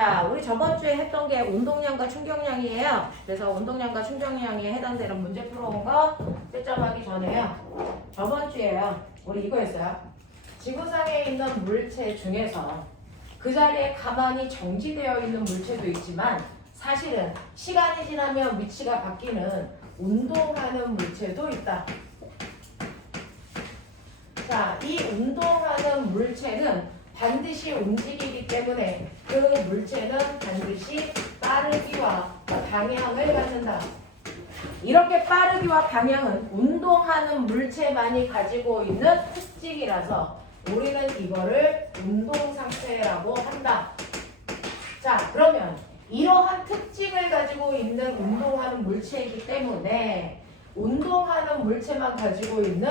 자, 우리 저번 주에 했던 게 운동량과 충격량이에요. 그래서 운동량과 충격량에 해당되는 문제 풀어온 거 채점하기 전에요. 저번 주에요. 우리 이거 했어요. 지구상에 있는 물체 중에서 그 자리에 가만히 정지되어 있는 물체도 있지만 사실은 시간이 지나면 위치가 바뀌는 운동하는 물체도 있다. 자, 이 운동하는 물체는 반드시 움직이기 때문에 그 물체는 반드시 빠르기와 방향을 갖는다. 이렇게 빠르기와 방향은 운동하는 물체만이 가지고 있는 특징이라서 우리는 이거를 운동상태라고 한다. 자, 그러면 이러한 특징을 가지고 있는 운동하는 물체이기 때문에 운동하는 물체만 가지고 있는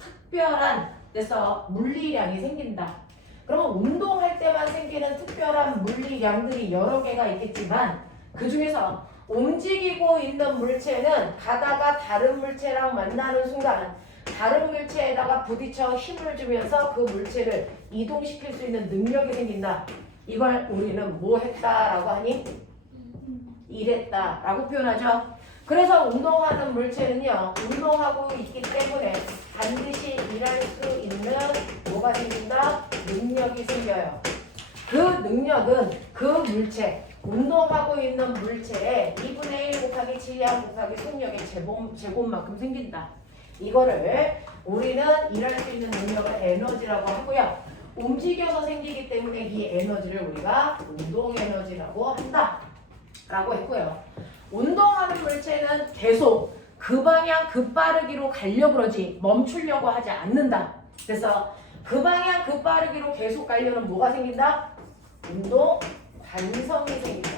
특별한 그래서 물리량이 생긴다. 그러면 운동할 때만 생기는 특별한 물리량들이 여러 개가 있겠지만 그 중에서 움직이고 있는 물체는 가다가 다른 물체랑 만나는 순간 다른 물체에다가 부딪혀 힘을 주면서 그 물체를 이동시킬 수 있는 능력이 생긴다. 이걸 우리는 뭐 했다라고 하니? 이랬다라고 표현하죠. 그래서 운동하는 물체는요, 운동하고 있기 때문에 반드시 일할 수 있는 뭐가 생긴다? 능력이 생겨요. 그 능력은 그 물체, 운동하고 있는 물체에 2분의 1 곱하기 질량 곱하기 속력의 제곱만큼 생긴다. 이거를 우리는 일할 수 있는 능력을 에너지라고 하고요. 움직여서 생기기 때문에 이 에너지를 우리가 운동 에너지라고 한다. 라고 했고요. 운동하는 물체는 계속 그 방향 그 빠르기로 가려고 그러지 멈추려고 하지 않는다. 그래서 그 방향 그 빠르기로 계속 가려면 뭐가 생긴다? 운동 관성이 생긴다.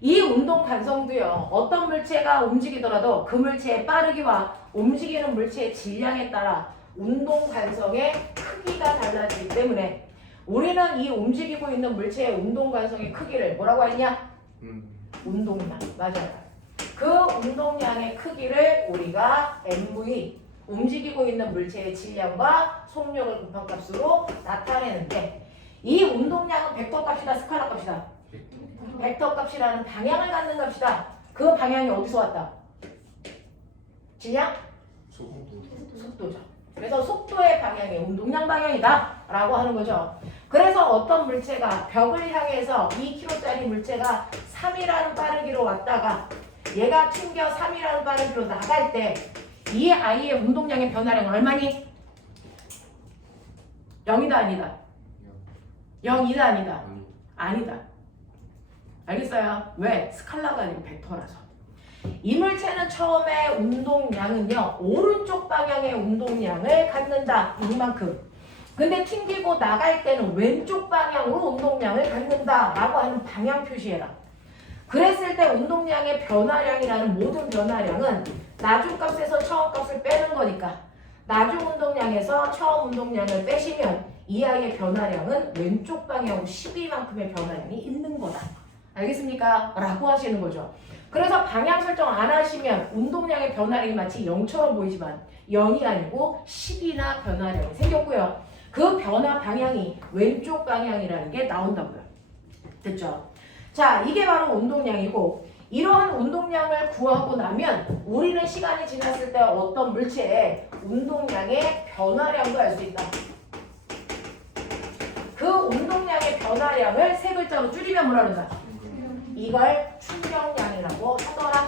이 운동 관성도요. 어떤 물체가 움직이더라도 그 물체의 빠르기와 움직이는 물체의 질량에 따라 운동 관성의 크기가 달라지기 때문에 우리는 이 움직이고 있는 물체의 운동 관성의 크기를 뭐라고 하느냐? 운동량. 맞아요. 그 운동량의 크기를 우리가 MV, 움직이고 있는 물체의 질량과 속력을 곱한 값으로 나타내는데 이 운동량은 벡터 값이다, 스칼라 값이다? 벡터 값이라는 방향을 갖는 값이다. 그 방향이 어디서 왔다? 질량? 속도죠. 그래서 속도의 방향이 운동량 방향이다 라고 하는 거죠. 그래서 어떤 물체가 벽을 향해서 2kg짜리 물체가 3이라는 빠르기로 왔다가 얘가 튕겨 3이라는 빠르기로 나갈 때 이 아이의 운동량의 변화량은 얼마니? 0이다 아니다? 0이다 아니다? 아니다. 알겠어요? 왜? 스칼라가 아니고 벡터라서. 이 물체는 처음에 운동량은요, 오른쪽 방향의 운동량을 갖는다. 이만큼. 근데 튕기고 나갈 때는 왼쪽 방향으로 운동량을 갖는다. 라고 하는 방향 표시해라. 그랬을 때 운동량의 변화량이라는 모든 변화량은 나중값에서 처음값을 빼는 거니까 나중 운동량에서 처음 운동량을 빼시면 이 아이의 변화량은 왼쪽 방향으로 12만큼의 변화량이 있는 거다. 알겠습니까? 라고 하시는 거죠. 그래서 방향 설정 안 하시면 운동량의 변화량이 마치 0처럼 보이지만 0이 아니고 10이나 변화량이 생겼고요. 그 변화 방향이 왼쪽 방향이라는 게 나온다고요. 됐죠? 자, 이게 바로 운동량이고 이러한 운동량을 구하고 나면 우리는 시간이 지났을 때 어떤 물체의 운동량의 변화량도 알 수 있다. 그 운동량의 변화량을 세 글자로 줄이면 뭐라 그러자? 이걸 충격량이라고 하더라.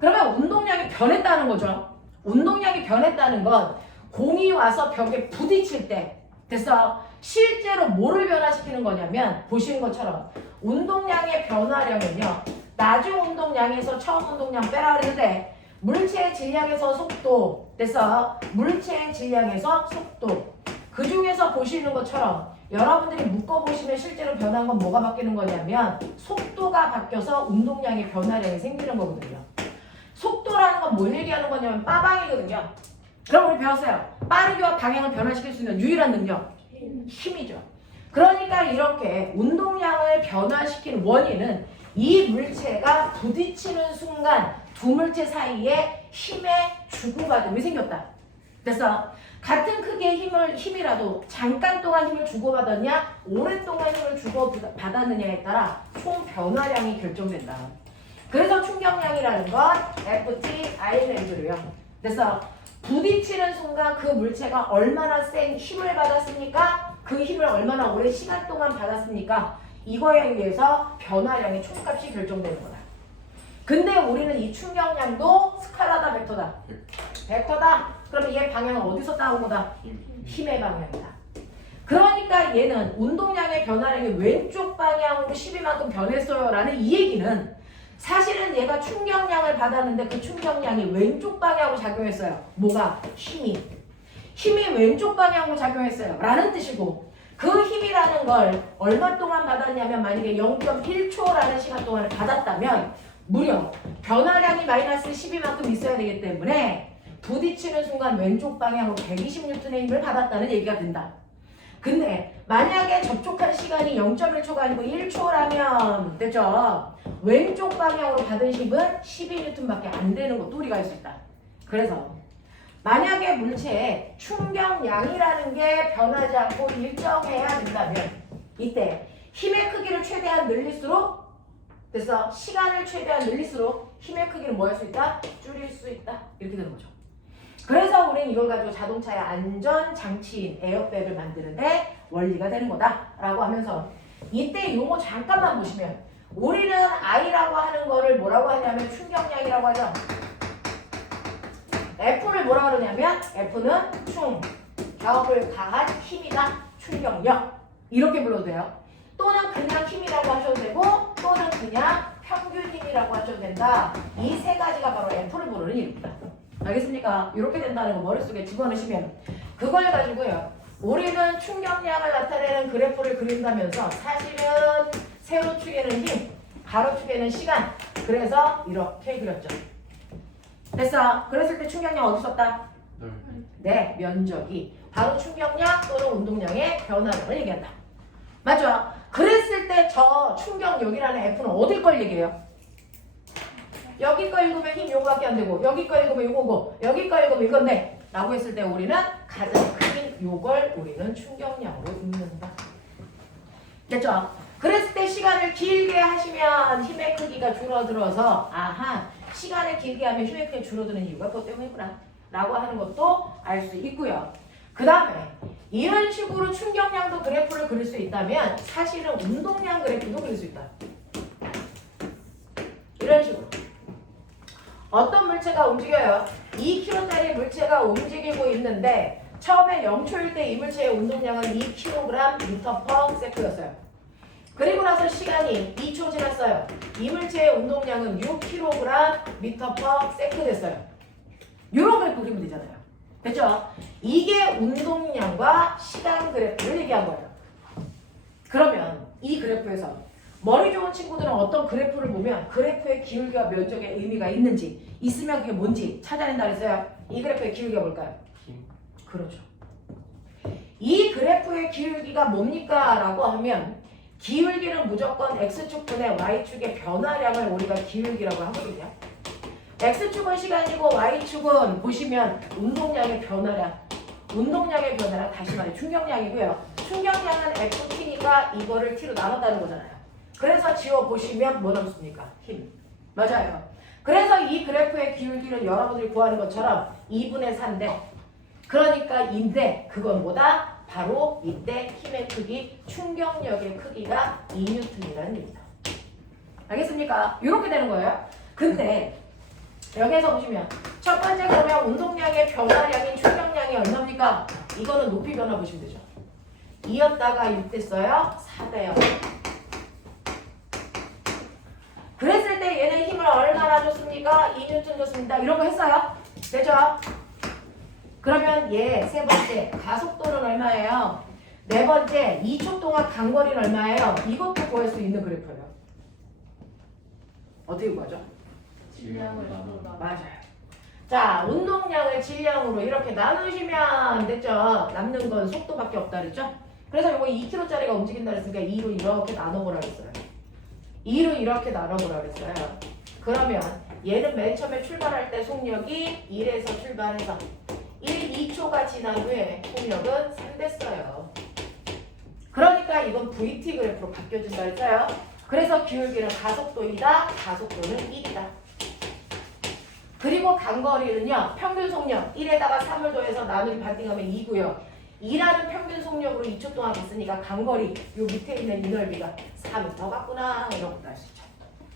그러면 운동량이 변했다는 거죠. 운동량이 변했다는 건 공이 와서 벽에 부딪힐 때 됐어. 실제로 뭐를 변화시키는 거냐면 보시는 것처럼 운동량의 변화량은요. 나중 운동량에서 처음 운동량 빼라 그랬는데 물체의 질량에서 속도 됐어. 물체의 질량에서 속도 그 중에서 보시는 것처럼 여러분들이 묶어보시면 실제로 변한 건 뭐가 바뀌는 거냐면 속도가 바뀌어서 운동량의 변화량이 생기는 거거든요. 속도라는 건 뭘 얘기하는 거냐면 빠방이거든요. 그럼 우리 배웠어요. 빠르기와 방향을 변화시킬 수 있는 유일한 능력 힘이죠. 그러니까 이렇게 운동량을 변화시킨 원인은 이 물체가 부딪히는 순간 두 물체 사이에 힘의 주고받음이 생겼다. 됐어? 같은 크기의 힘이라도 잠깐 동안 힘을 주고받았냐, 오랫동안 힘을 주고받았느냐에 따라 총 변화량이 결정된다. 그래서 충격량이라는 건 FT 아일랜드래요. 그래서 부딪히는 순간 그 물체가 얼마나 센 힘을 받았습니까? 그 힘을 얼마나 오랜 시간 동안 받았습니까? 이거에 의해서 변화량의 총값이 결정되는 거다. 근데 우리는 이 충격량도 스칼라다 벡터다. 벡터다. 그러면 얘 방향은 어디서 따온 거다? 힘의 방향이다. 그러니까 얘는 운동량의 변화량이 왼쪽 방향으로 12만큼 변했어요 라는 이 얘기는 사실은 얘가 충격량을 받았는데 그 충격량이 왼쪽 방향으로 작용했어요. 뭐가? 힘이 왼쪽 방향으로 작용했어요 라는 뜻이고, 그 힘이라는 걸 얼마 동안 받았냐면 만약에 0.1초라는 시간 동안을 받았다면 무려 변화량이 마이너스 12만큼 있어야 되기 때문에 부딪히는 순간 왼쪽 방향으로 120N의 힘을 받았다는 얘기가 된다. 근데 만약에 접촉한 시간이 0.1초가 아니고 1초라면 됐죠? 왼쪽 방향으로 받은 힘은 12N밖에 안 되는 것도 우리가 알 수 있다. 그래서 만약에 물체의 충격량이라는 게 변하지 않고 일정해야 된다면 이때 힘의 크기를 최대한 늘릴수록 그래서 시간을 최대한 늘릴수록 힘의 크기를 뭐 할 수 있다? 줄일 수 있다. 이렇게 되는 거죠. 그래서 우리는 이걸 가지고 자동차의 안전장치인 에어백을 만드는데 원리가 되는 거다라고 하면서 이때 용어 잠깐만 보시면 우리는 I라고 하는 거를 뭐라고 하냐면 충격량이라고 하죠. F를 뭐라고 그러냐면 F는 격을 가한 힘이다. 충격력. 이렇게 불러도 돼요. 또는 그냥 힘이라고 하셔도 되고 또는 그냥 평균 힘이라고 하셔도 된다. 이 세 가지가 바로 F를 부르는 이름이다. 알겠습니까? 이렇게 된다는 거 머릿속에 집어넣으시면 그걸 가지고요. 우리는 충격량을 나타내는 그래프를 그린다면서 사실은 세로축에는 힘, 가로축에는 시간. 그래서 이렇게 그렸죠. 됐어. 그랬을 때 충격량 어디 썼다? 네, 면적이. 바로 충격량 또는 운동량의 변화량을 얘기한다. 맞죠? 그랬을 때 저 충격력이라는 F는 어디 걸 얘기해요? 여기 거 읽으면 힘 요거밖에 안 되고 여기 거 읽으면 요거고 여기 거 읽으면 이건데 라고 했을 때 우리는 가장 큰 요걸 우리는 충격량으로 읽는다. 됐죠? 그랬을 때 시간을 길게 하시면 힘의 크기가 줄어들어서 아하 시간을 길게 하면 힘의 크기가 줄어드는 이유가 그것 때문이구나 라고 하는 것도 알 수 있고요. 그 다음에 이런 식으로 충격량도 그래프를 그릴 수 있다면 사실은 운동량 그래프도 그릴 수 있다. 이런 식으로 어떤 물체가 움직여요? 2kg짜리 물체가 움직이고 있는데 처음에 0초일 때 이 물체의 운동량은 2kg/m/s였어요. 그리고 나서 시간이 2초 지났어요. 이 물체의 운동량은 6kg/m/s 됐어요. 이런 그래프 그리면 되잖아요. 됐죠? 이게 운동량과 시간 그래프를 얘기한 거예요. 그러면 이 그래프에서 머리 좋은 친구들은 어떤 그래프를 보면 그래프의 기울기와 면적에 의미가 있는지 있으면 그게 뭔지 찾아낸다 그랬어요. 이 그래프의 기울기가 뭘까요? 그렇죠. 이 그래프의 기울기가 뭡니까? 라고 하면 기울기는 무조건 X축분의 Y축의 변화량을 우리가 기울기라고 하거든요. X축은 시간이고 Y축은 보시면 운동량의 변화량. 운동량의 변화량 다시 말해 충격량이고요. 충격량은 FT니까 이거를 T로 나눴다는 거잖아요. 그래서 지워보시면 뭐 남습니까? 힘. 맞아요. 그래서 이 그래프의 기울기는 여러분들이 구하는 것처럼 2분의 4인데 그러니까 인데 그건 뭐다? 바로 이때 힘의 크기, 충격력의 크기가 2N이라는 얘기다. 알겠습니까? 이렇게 되는 거예요. 근데 여기에서 보시면 첫 번째 그러면 운동량의 변화량인 충격량이 얼마입니까? 이거는 높이 변화 보시면 되죠. 2였다가 6 됐어요. 4대요. 그랬을 때 얘는 힘을 얼마나 줬습니까? 2N 줬습니다. 이런 거 했어요? 되죠? 그러면 얘 세 번째 가속도는 얼마예요? 네 번째 2초 동안 간거리는 얼마예요? 이것도 구할 수 있는 그래프예요. 어떻게 구하죠? 질량을 나눠. 맞아요. 자, 운동량을 질량으로 이렇게 나누시면 됐죠? 남는 건 속도밖에 없다 그랬죠? 그래서 이거 2kg짜리가 움직인다 그랬으니까 2로 이렇게 나눠보라 그랬어요. 2로 이렇게 나눠보라 그랬어요. 그러면 얘는 맨 처음에 출발할 때 속력이 1에서 출발해서 1 2초가 지난 후에 속력은 3됐어요. 그러니까 이건 VT 그래프로 바뀌어진다 했어요. 그래서 기울기는 가속도이다, 가속도는 1이다. 그리고 간거리는요, 평균 속력 1에다가 3을 더해서 나누기 반띵하면 2고요. 2라는 평균 속력으로 2초 동안 갔으니까 간거리, 요 밑에 있는 이 넓이가 4m 같구나, 이런 것도 알 수 있죠.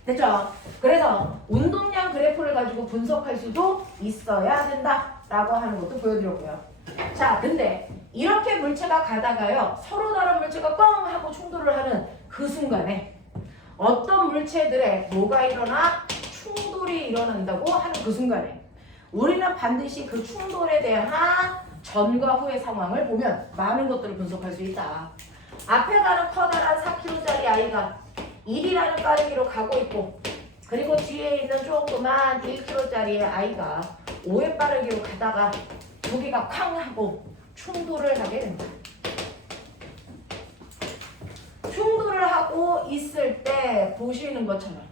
됐죠? 그래서 운동량 그래프를 가지고 분석할 수도 있어야 된다라고 하는 것도 보여드렸고요. 자, 근데 이렇게 물체가 가다가요, 서로 다른 물체가 뻥 하고 충돌을 하는 그 순간에 어떤 물체들의 뭐가 일어나? 충돌이 일어난다고 하는 그 순간에 우리는 반드시 그 충돌에 대한 전과 후의 상황을 보면 많은 것들을 분석할 수 있다. 앞에 가는 커다란 4kg짜리 아이가 1이라는 빠르기로 가고 있고, 그리고 뒤에 있는 조그만 1kg짜리 아이가 5의 빠르기로 가다가 두 개가 쾅 하고 충돌을 하게 된다. 충돌을 하고 있을 때 보시는 것처럼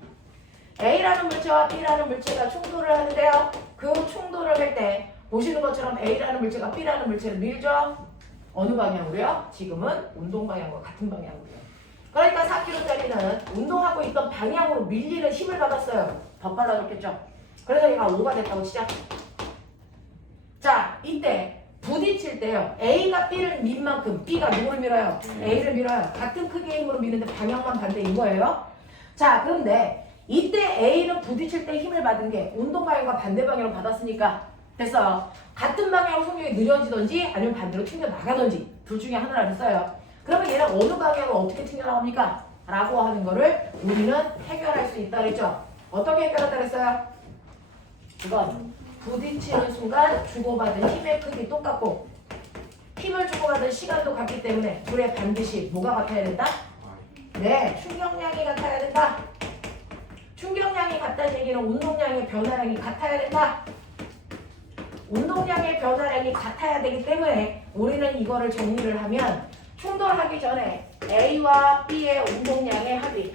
A라는 물체와 B라는 물체가 충돌을 하는데요. 그 충돌을 할 때 보시는 것처럼 A라는 물체가 B라는 물체를 밀죠. 어느 방향으로요? 지금은 운동 방향과 같은 방향으로요. 그러니까 4kg짜리는 운동하고 있던 방향으로 밀리는 힘을 받았어요. 더 빨라졌겠죠. 그래서 얘가 5가 됐다고 치자. 자, 이때 부딪힐 때요. A가 B를 민 만큼 B가 누구를 밀어요? A를 밀어요. 같은 크기의 힘으로 미는데 방향만 반대인 거예요. 자, 그런데 이때 A는 부딪힐 때 힘을 받은 게 운동 방향과 반대 방향으로 받았으니까 됐어요. 같은 방향으로 속력이 느려지던지 아니면 반대로 튕겨나가던지 둘 중에 하나를 했어요. 그러면 얘는 어느 방향으로 어떻게 튕겨나갑니까? 라고 하는 거를 우리는 해결할 수 있다 그랬죠. 어떻게 해결한다 그랬어요? 이건 부딪히는 순간 주고받은 힘의 크기 똑같고 힘을 주고받은 시간도 같기 때문에 둘의 반드시 뭐가 같아야 된다? 네, 충격량이 같아야 된다. 충격량이 같다는 얘기는 운동량의 변화량이 같아야 된다. 운동량의 변화량이 같아야 되기 때문에 우리는 이거를 정리를 하면 충돌하기 전에 A와 B의 운동량의 합이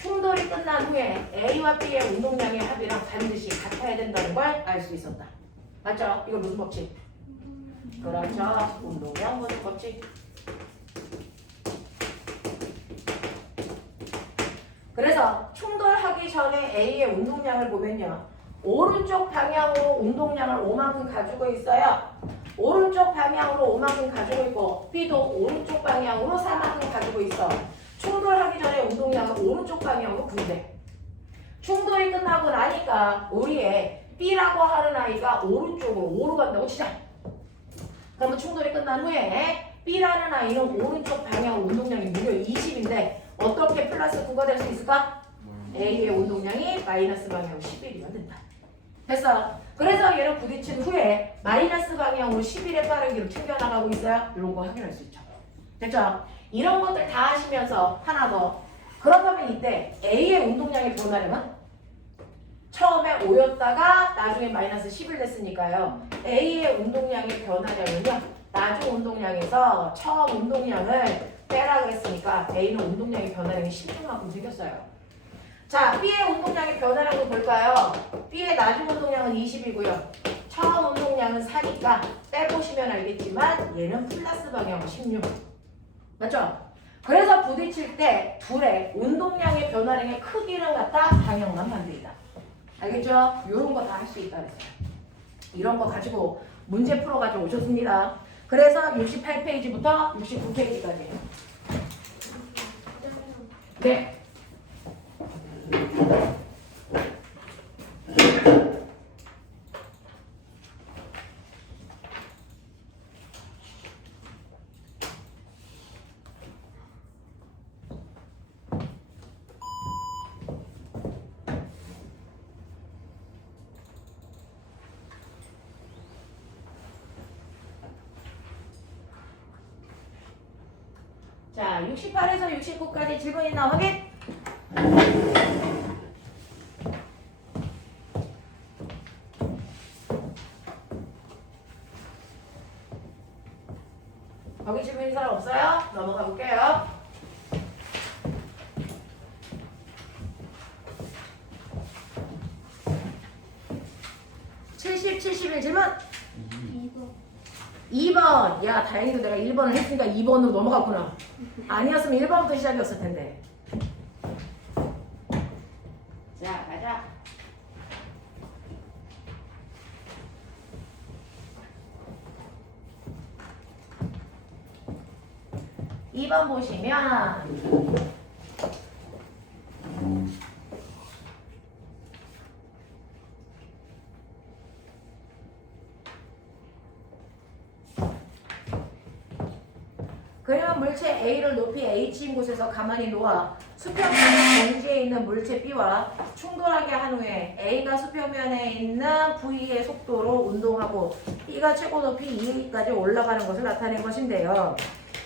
충돌이 끝난 후에 A와 B의 운동량의 합이랑 반드시 같아야 된다는 걸 알 수 있었다. 맞죠? 이거 무슨 법칙? 그렇죠. 운동량 모든 법칙. 그래서 충돌하기 전에 A의 운동량을 보면요. 오른쪽 방향으로 운동량을 5만큼 가지고 있어요. 오른쪽 방향으로 5만큼 가지고 있고 B도 오른쪽 방향으로 4만큼 가지고 있어. 충돌하기 전에 운동량은 오른쪽 방향으로 분배. 충돌이 끝나고 나니까 우리의 B라고 하는 아이가 오른쪽으로 5로 간다고 치자. 그러면 충돌이 끝난 후에 B라는 아이는 오른쪽 방향으로 운동량이 무려 20인데 어떻게 플러스 9가 될 수 있을까? A의 운동량이 마이너스 방향으로 11이면 된다. 됐어. 그래서 얘를 부딪힌 후에 마이너스 방향으로 11의 빠르기로 튕겨나가고 있어요. 이런 거 확인할 수 있죠. 됐죠? 이런 것들 다 하시면서 하나 더. 그렇다면 이때 A의 운동량의 변화량은 처음에 5였다가 나중에 마이너스 11 됐으니까요. A의 운동량의 변화량은요. 나중 운동량에서 처음 운동량을 빼라 그랬으니까 A는 운동량의 변화량이 16만큼 생겼어요. 자, B의 운동량의 변화량도 볼까요? B의 나중 운동량은 20이고요. 처음 운동량은 4니까 빼보시면 알겠지만 얘는 플러스 방향 16. 맞죠? 그래서 부딪힐 때 둘의 운동량의 변화량의 크기는 같아 방향만 반대이다. 알겠죠? 이런 거 다 할 수 있다 그랬어요. 이런 거 가지고 문제 풀어가지고 오셨습니다. 그래서 68페이지부터 69페이지까지예요. 네. 자, 68에서 69까지 질문 있나 확인? 거기 질문 있는 사람 없어요? 넘어가 볼게요. 77 71 질문 2번. 2번. 야, 다행히도 내가 1번을 했으니까 2번으로 넘어갔구나. 아니었으면 1번부터 시작이었을 텐데. 자, 가자. 2번 보시면 그러면 물체 A를 높이 H인 곳에서 가만히 놓아 수평면의 정지에 있는 물체 B와 충돌하게 한 후에 A가 수평면에 있는 V의 속도로 운동하고 B가 최고 높이 2까지 올라가는 것을 나타낸 것인데요.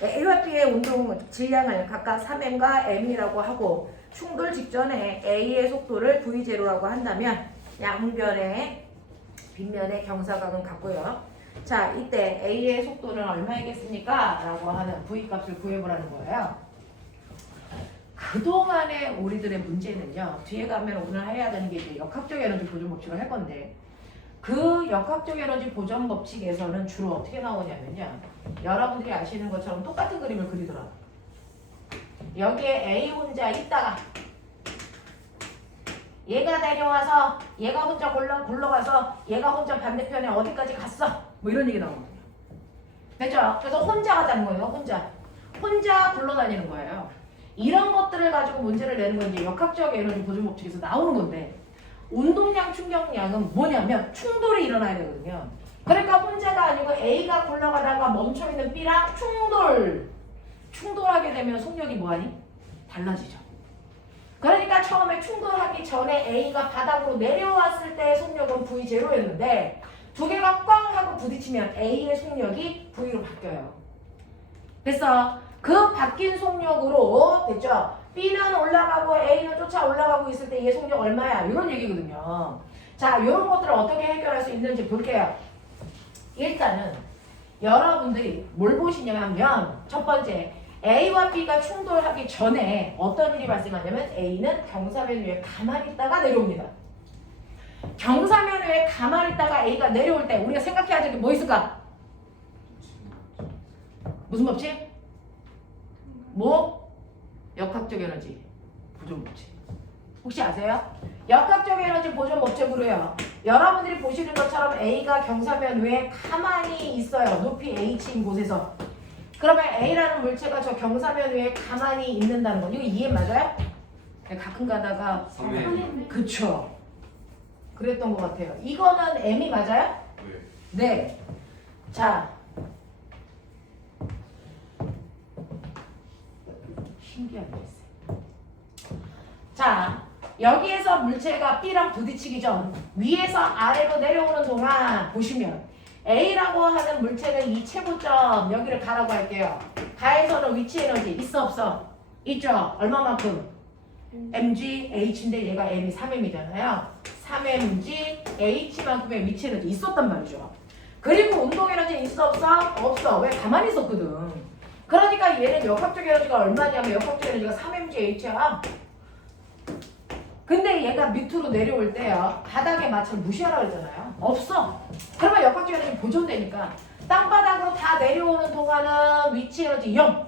A와 B의 운동 질량을 각각 3m과 m이라고 하고 충돌 직전에 A의 속도를 V0라고 한다면 양변의 빗면의 경사각은 같고요. 자, 이때 A의 속도는 얼마이겠습니까? 라고 하는 V값을 구해보라는 거예요. 그동안의 우리들의 문제는요. 뒤에 가면 오늘 해야 되는 게 이제 역학적 에너지 보존 법칙을 할 건데 그 역학적 에너지 보존 법칙에서는 주로 어떻게 나오냐면요. 여러분들이 아시는 것처럼 똑같은 그림을 그리더라고요. 여기에 A 혼자 있다가 얘가 내려와서 얘가 혼자 굴러가서 얘가 혼자 반대편에 어디까지 갔어? 뭐 이런 얘기 나오거든요. 됐죠? 그래서 혼자 가자는 거예요. 혼자 굴러다니는 거예요. 이런 것들을 가지고 문제를 내는 건 이제 역학적 에너지 보존 법칙에서 나오는 건데 운동량, 충격량은 뭐냐면 충돌이 일어나야 되거든요. 그러니까 혼자가 아니고 A가 굴러가다가 멈춰있는 B랑 충돌하게 되면 속력이 뭐하니? 달라지죠. 그러니까 처음에 충돌하기 전에 A가 바닥으로 내려왔을 때의 속력은 V0였는데 두 개가 꽝 하고 부딪히면 A의 속력이 V로 바뀌어요. 그래서 그 바뀐 속력으로 됐죠? B는 올라가고 A는 쫓아 올라가고 있을 때 얘 속력 얼마야? 이런 얘기거든요. 자, 이런 것들을 어떻게 해결할 수 있는지 볼게요. 일단은 여러분들이 뭘 보시냐면 첫 번째 A와 B가 충돌하기 전에 어떤 일이 발생하냐면 A는 경사면 위에 가만히 있다가 내려옵니다. 경사면 위에 가만히 있다가 A가 내려올 때 우리가 생각해야 될 게 뭐 있을까? 무슨 법칙? 뭐? 역학적 에너지 보존 법칙. 혹시 아세요? 역학적 에너지 보존 법칙으로요. 여러분들이 보시는 것처럼 A가 경사면 위에 가만히 있어요. 높이 H인 곳에서. 그러면 A라는 물체가 저 경사면 위에 가만히 있는다는 거. 이거 이해 맞아요? 가끔 가다가 그쵸. 그랬던 것 같아요. 이거는 M이 맞아요? 네. 자. 신기하게 됐어요. 자, 여기에서 물체가 B랑 부딪히기 전 위에서 아래로 내려오는 동안 보시면 A라고 하는 물체는 이 최고점 여기를 가라고 할게요. 가에서는 위치 에너지 있어 없어? 있죠. 얼마만큼? mg h인데 얘가 m이 3m이잖아요. 3mg h만큼의 위치 에너지 있었단 말이죠. 그리고 운동 에너지 있어 없어? 없어. 왜? 가만히 있었거든. 그러니까 얘는 역학적 에너지가 얼마냐면 역학적 에너지가 3mg h야. 근데 얘가 밑으로 내려올 때요. 바닥에 맞춰 무시하라고 했잖아요. 없어. 그러면 역학적 에너지 보존되니까 땅바닥으로 다 내려오는 동안은 위치 에너지 0.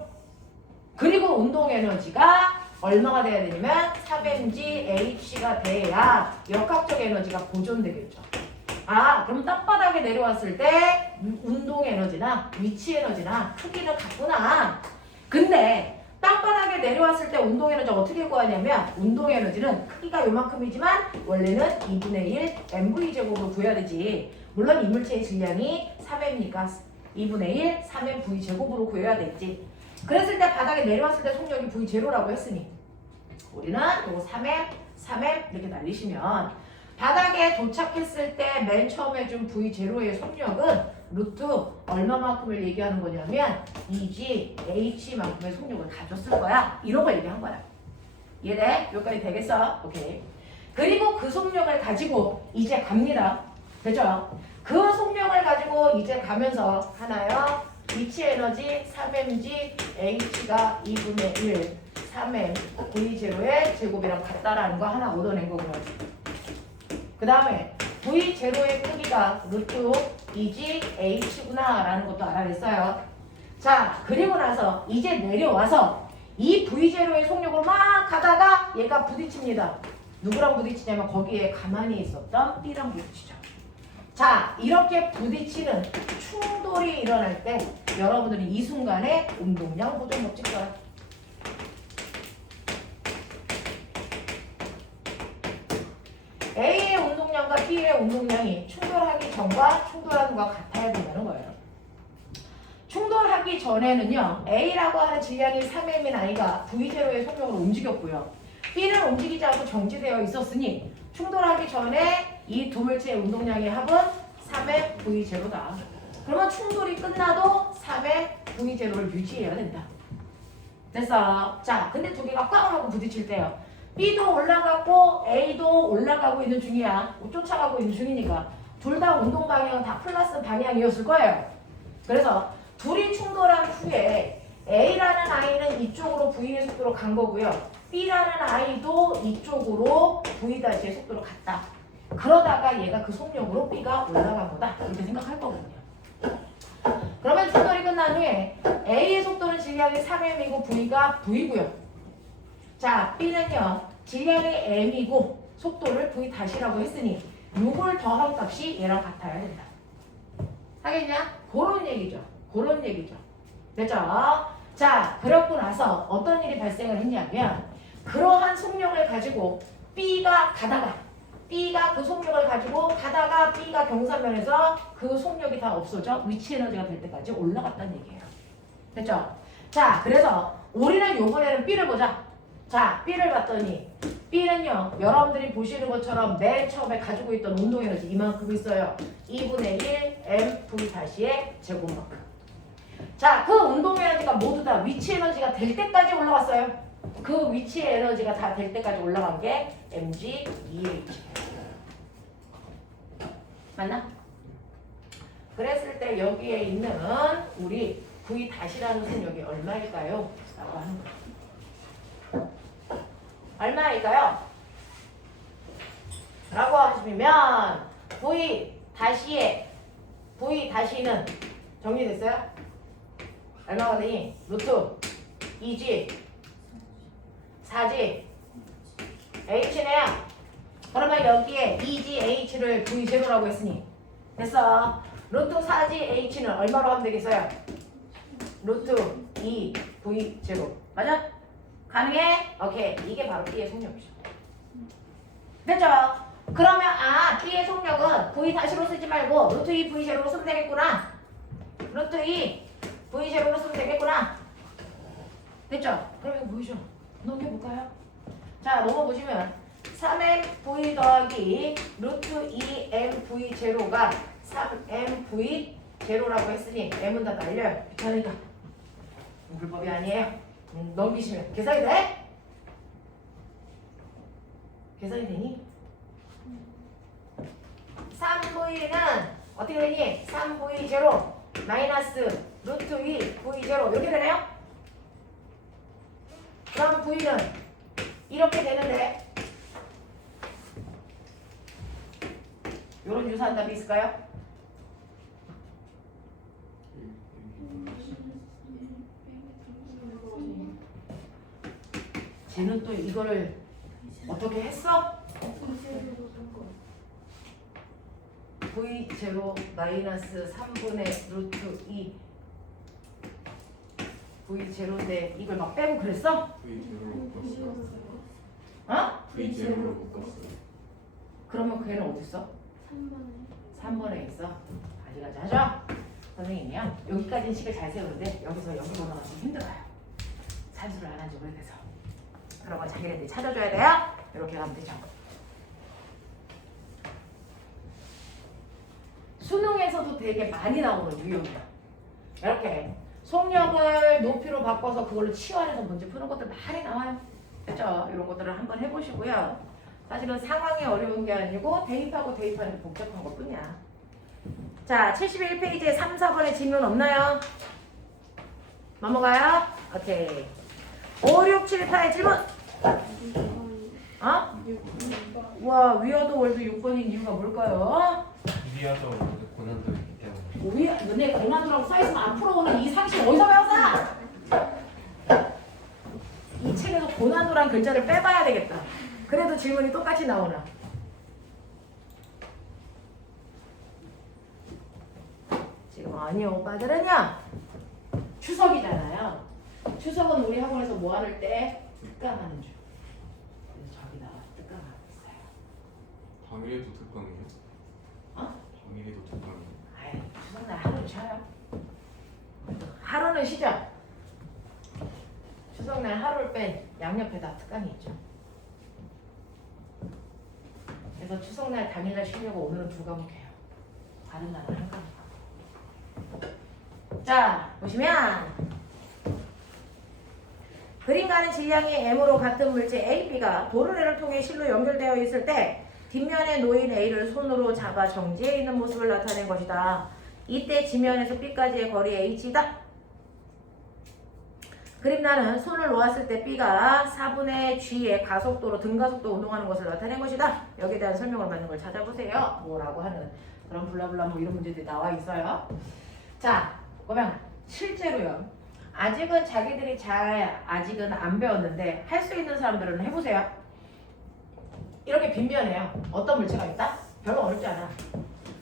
그리고 운동 에너지가 얼마가 돼야 되냐면 3mg h가 돼야 역학적 에너지가 보존되겠죠. 아, 그럼 땅바닥에 내려왔을 때 운동 에너지나 위치 에너지나 크기는 같구나. 근데 땅바닥에 내려왔을 때 운동 에너지 어떻게 구하냐면 운동 에너지는 크기가 요만큼이지만 원래는 2분의 1 mv 제곱으로 구해야 되지. 물론 이물체의 질량이 3m니까 2분의 1 3mv 제곱으로 구해야 됐지. 그랬을 때 바닥에 내려왔을 때 속력이 V0라고 했으니 우리는 요거 3m 이렇게 날리시면 바닥에 도착했을 때 맨 처음에 준 V0의 속력은 루트 얼마만큼을 얘기하는 거냐면 2g h만큼의 속력을 가졌을 거야. 이런 걸 얘기한 거야. 이해돼? 여기까지 되겠어? 오케이. 그리고 그 속력을 가지고 이제 갑니다. 됐죠? 그 속력을 가지고 이제 가면서 하나요. 위치 에너지 3mg h가 2분의 1 3m V0의 제곱이랑 같다라는 거 하나 얻어낸 거고요. 그 다음에 V0의 크기가 루트 2G H구나 라는 것도 알아냈어요. 자, 그리고 나서 이제 내려와서 이 V0의 속력으로 막 가다가 얘가 부딪힙니다. 누구랑 부딪히냐면 거기에 가만히 있었던 B랑 부딪히죠. 자, 이렇게 부딪히는 충돌이 일어날 때 여러분들이 이 순간에 운동량 보존 법칙 써요. A의 운동량과 B의 운동량이 충돌하기 전과 충돌하는 것과 같아야 된다는 거예요. 충돌하기 전에는요, A라고 하는 질량이 3m인 아이가 V0의 속력으로 움직였고요. B는 움직이지 않고 정지되어 있었으니 충돌하기 전에 이 두 물체의 운동량의 합은 3m V0다. 그러면 충돌이 끝나도 3m V0를 유지해야 된다. 됐어. 자, 근데 두 개가 꽝 하고 부딪힐 때요. B도 올라가고 A도 올라가고 있는 중이야. 쫓아가고 있는 중이니까 둘 다 운동 방향은 다 플러스 방향이었을 거예요. 그래서 둘이 충돌한 후에 A라는 아이는 이쪽으로 V의 속도로 간 거고요. B라는 아이도 이쪽으로 V-의 속도로 갔다. 그러다가 얘가 그 속력으로 B가 올라간 거다. 이렇게 생각할 거거든요. 그러면 충돌이 끝난 후에 A의 속도는 질량이 3m이고 V가 V고요. 자, B는요. 질량이 m이고 속도를 V-라고 했으니 요걸 더한 값이 얘랑 같아야 된다. 하겠냐? 그런 얘기죠. 그런 얘기죠. 됐죠? 자, 그렇고 나서 어떤 일이 발생을 했냐면 그러한 속력을 가지고 B가 가다가 B가 그 속력을 가지고 가다가 B가 경사면에서 그 속력이 다 없어져 위치 에너지가 될 때까지 올라갔다는 얘기예요. 됐죠? 자, 그래서 우리는 요번에는 B를 보자. 자, B를 봤더니 B는요, 여러분들이 보시는 것처럼 맨 처음에 가지고 있던 운동 에너지 이만큼 있어요. 2분의 1 mv-의 제곱만큼. 자, 그 운동 에너지가 모두 다 위치 에너지가 될 때까지 올라갔어요. 그 위치 에너지가 다 될 때까지 올라간 게 mg2h. 맞나? 그랬을 때 여기에 있는 우리 v-라는 속력이 얼마일까요? 라고 하는 거예요. 얼마일까요? 라고 하시면 v-는 정리됐어요? 얼마가 되니? 루트 2g 4g h네요. 그러면 여기에 2g h를 v0라고 했으니 됐어. 루트 4g h는 얼마로 하면 되겠어요? 루트 2 v0 맞아? 가능해? 오케이. 이게 바로 B의 속력이죠. 됐죠? 그러면 B의 속력은 V-로 쓰지 말고 루트 2 V0로 쓰면 되겠구나. 루트 2 V0로 쓰면 되겠구나. 됐죠? 그럼 이거 보이죠? 넘겨볼까요? 자, 넘어보시면 3mv 더하기 루트 2mv0가 3mv0라고 했으니 m은 다 날려요. 귀찮으니까. 불법이 아니에요. 넘기시면 계산이 돼? 계산이 되니? 3v는 어떻게 되니? 3v0 마이너스 루트 2 v0 이렇게 되네요? 그럼 v는 이렇게 되는데 이런 유사한 답이 있을까요? 쟤는 또 이거를 어떻게 했어? V0 마이너스 3분의 루트 2 V0인데 이걸 막 빼고 그랬어? V0로 묶었어요. 어? V0로 묶었어요. 그러면 걔는 어디 있어? 3번에 있어. 가지가지 하죠? 선생님이요. 여기까지는 식을 잘 세우는데 여기서 여기 번호가 좀 힘들어요. 산수를 안 한 지 오래돼서. 그런 거 자기네들이 찾아줘야 돼요. 이렇게 가면 되죠. 수능에서도 되게 많이 나오는 유형이야. 이렇게 속력을 높이로 바꿔서 그걸로 치환해서 문제 푸는 것들 많이 나와요. 그렇죠? 이런 것들을 한번 해보시고요. 사실은 상황이 어려운 게 아니고 대입하고 대입하는 게 복잡한 것뿐이야. 자, 71페이지에 3, 4번에 질문 없나요? 넘어가요? 오케이. 5, 6, 7, 8 질문. 어? 와 위아더 월드 6번인 이유가 뭘까요? 위아더 고난도 있기 때문에. 너네 고난도라고 써있으면 앞으로 오는 이 상식 어디서 배웠어? 이 책에서 고난도란 글자를 빼봐야 되겠다. 그래도 질문이 똑같이 나오나? 지금 아니요 오빠들은요 추석이잖아요. 추석은 우리 학원에서 뭐 하는 때? 특강하는 중. 그래서 저기다가 특강하고 있어요. 당일에도 특강이에요? 어? 당일에도 특강이에요? 아이 추석날 하루 쉬어요. 하루는 쉬죠. 추석날 하루를 뺀 양옆에다 특강이 있죠. 그래서 추석날 당일날 쉬려고 오늘은 2과목 해요. 다른 날은 1과목. 자 보시면 그림과는 질량이 m으로 같은 물체 A, B가 도르래를 통해 실로 연결되어 있을 때 뒷면에 놓인 A를 손으로 잡아 정지해 있는 모습을 나타낸 것이다. 이때 지면에서 B까지의 거리 H다. 그림란은 손을 놓았을 때 B가 4분의 G의 가속도로 등가속도 운동하는 것을 나타낸 것이다. 여기에 대한 설명을 맞는 걸 찾아보세요. 뭐라고 하는 그런 블라블라 뭐 이런 문제들이 나와 있어요. 자, 그러면 실제로요. 아직은 자기들이 아직은 안 배웠는데 할 수 있는 사람들은 해보세요. 이렇게 빗면에요. 어떤 물체가 있다? 별로 어렵지 않아.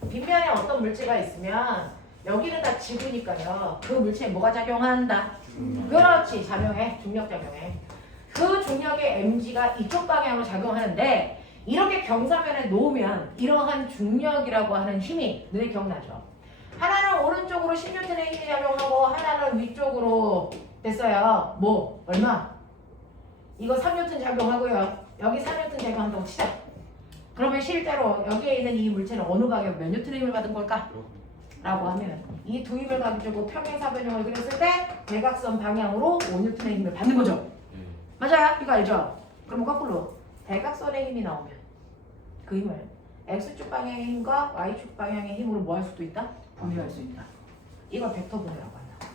빗면에 어떤 물체가 있으면 여기는 다 지구니까요. 그 물체에 뭐가 작용한다? 그렇지. 작용해. 중력 작용해. 그 중력의 mg가 이쪽 방향으로 작용하는데 이렇게 경사면에 놓으면 이러한 중력이라고 하는 힘이 너네 기억나죠? 하나는 오른쪽으로 10N의 힘이 작용하고 하나는 위쪽으로 됐어요. 뭐? 얼마? 이거 3N 작용하고요. 여기 4N 작용한다고 치자. 그러면 실제로 여기에 있는 이 물체는 어느 가격 몇 N의 힘을 받은 걸까? 라고 하면 이 두 힘을 가지고 평행사변형을 그렸을 때 대각선 방향으로 5N의 힘을 받는 거죠. 네. 맞아요? 이거 알죠? 그럼 거꾸로 대각선의 힘이 나오면 그 힘을 X축 방향의 힘과 Y축 방향의 힘으로 뭐 할 수도 있다? 분해할 수 있다. 이걸 벡터 분해라고 한다.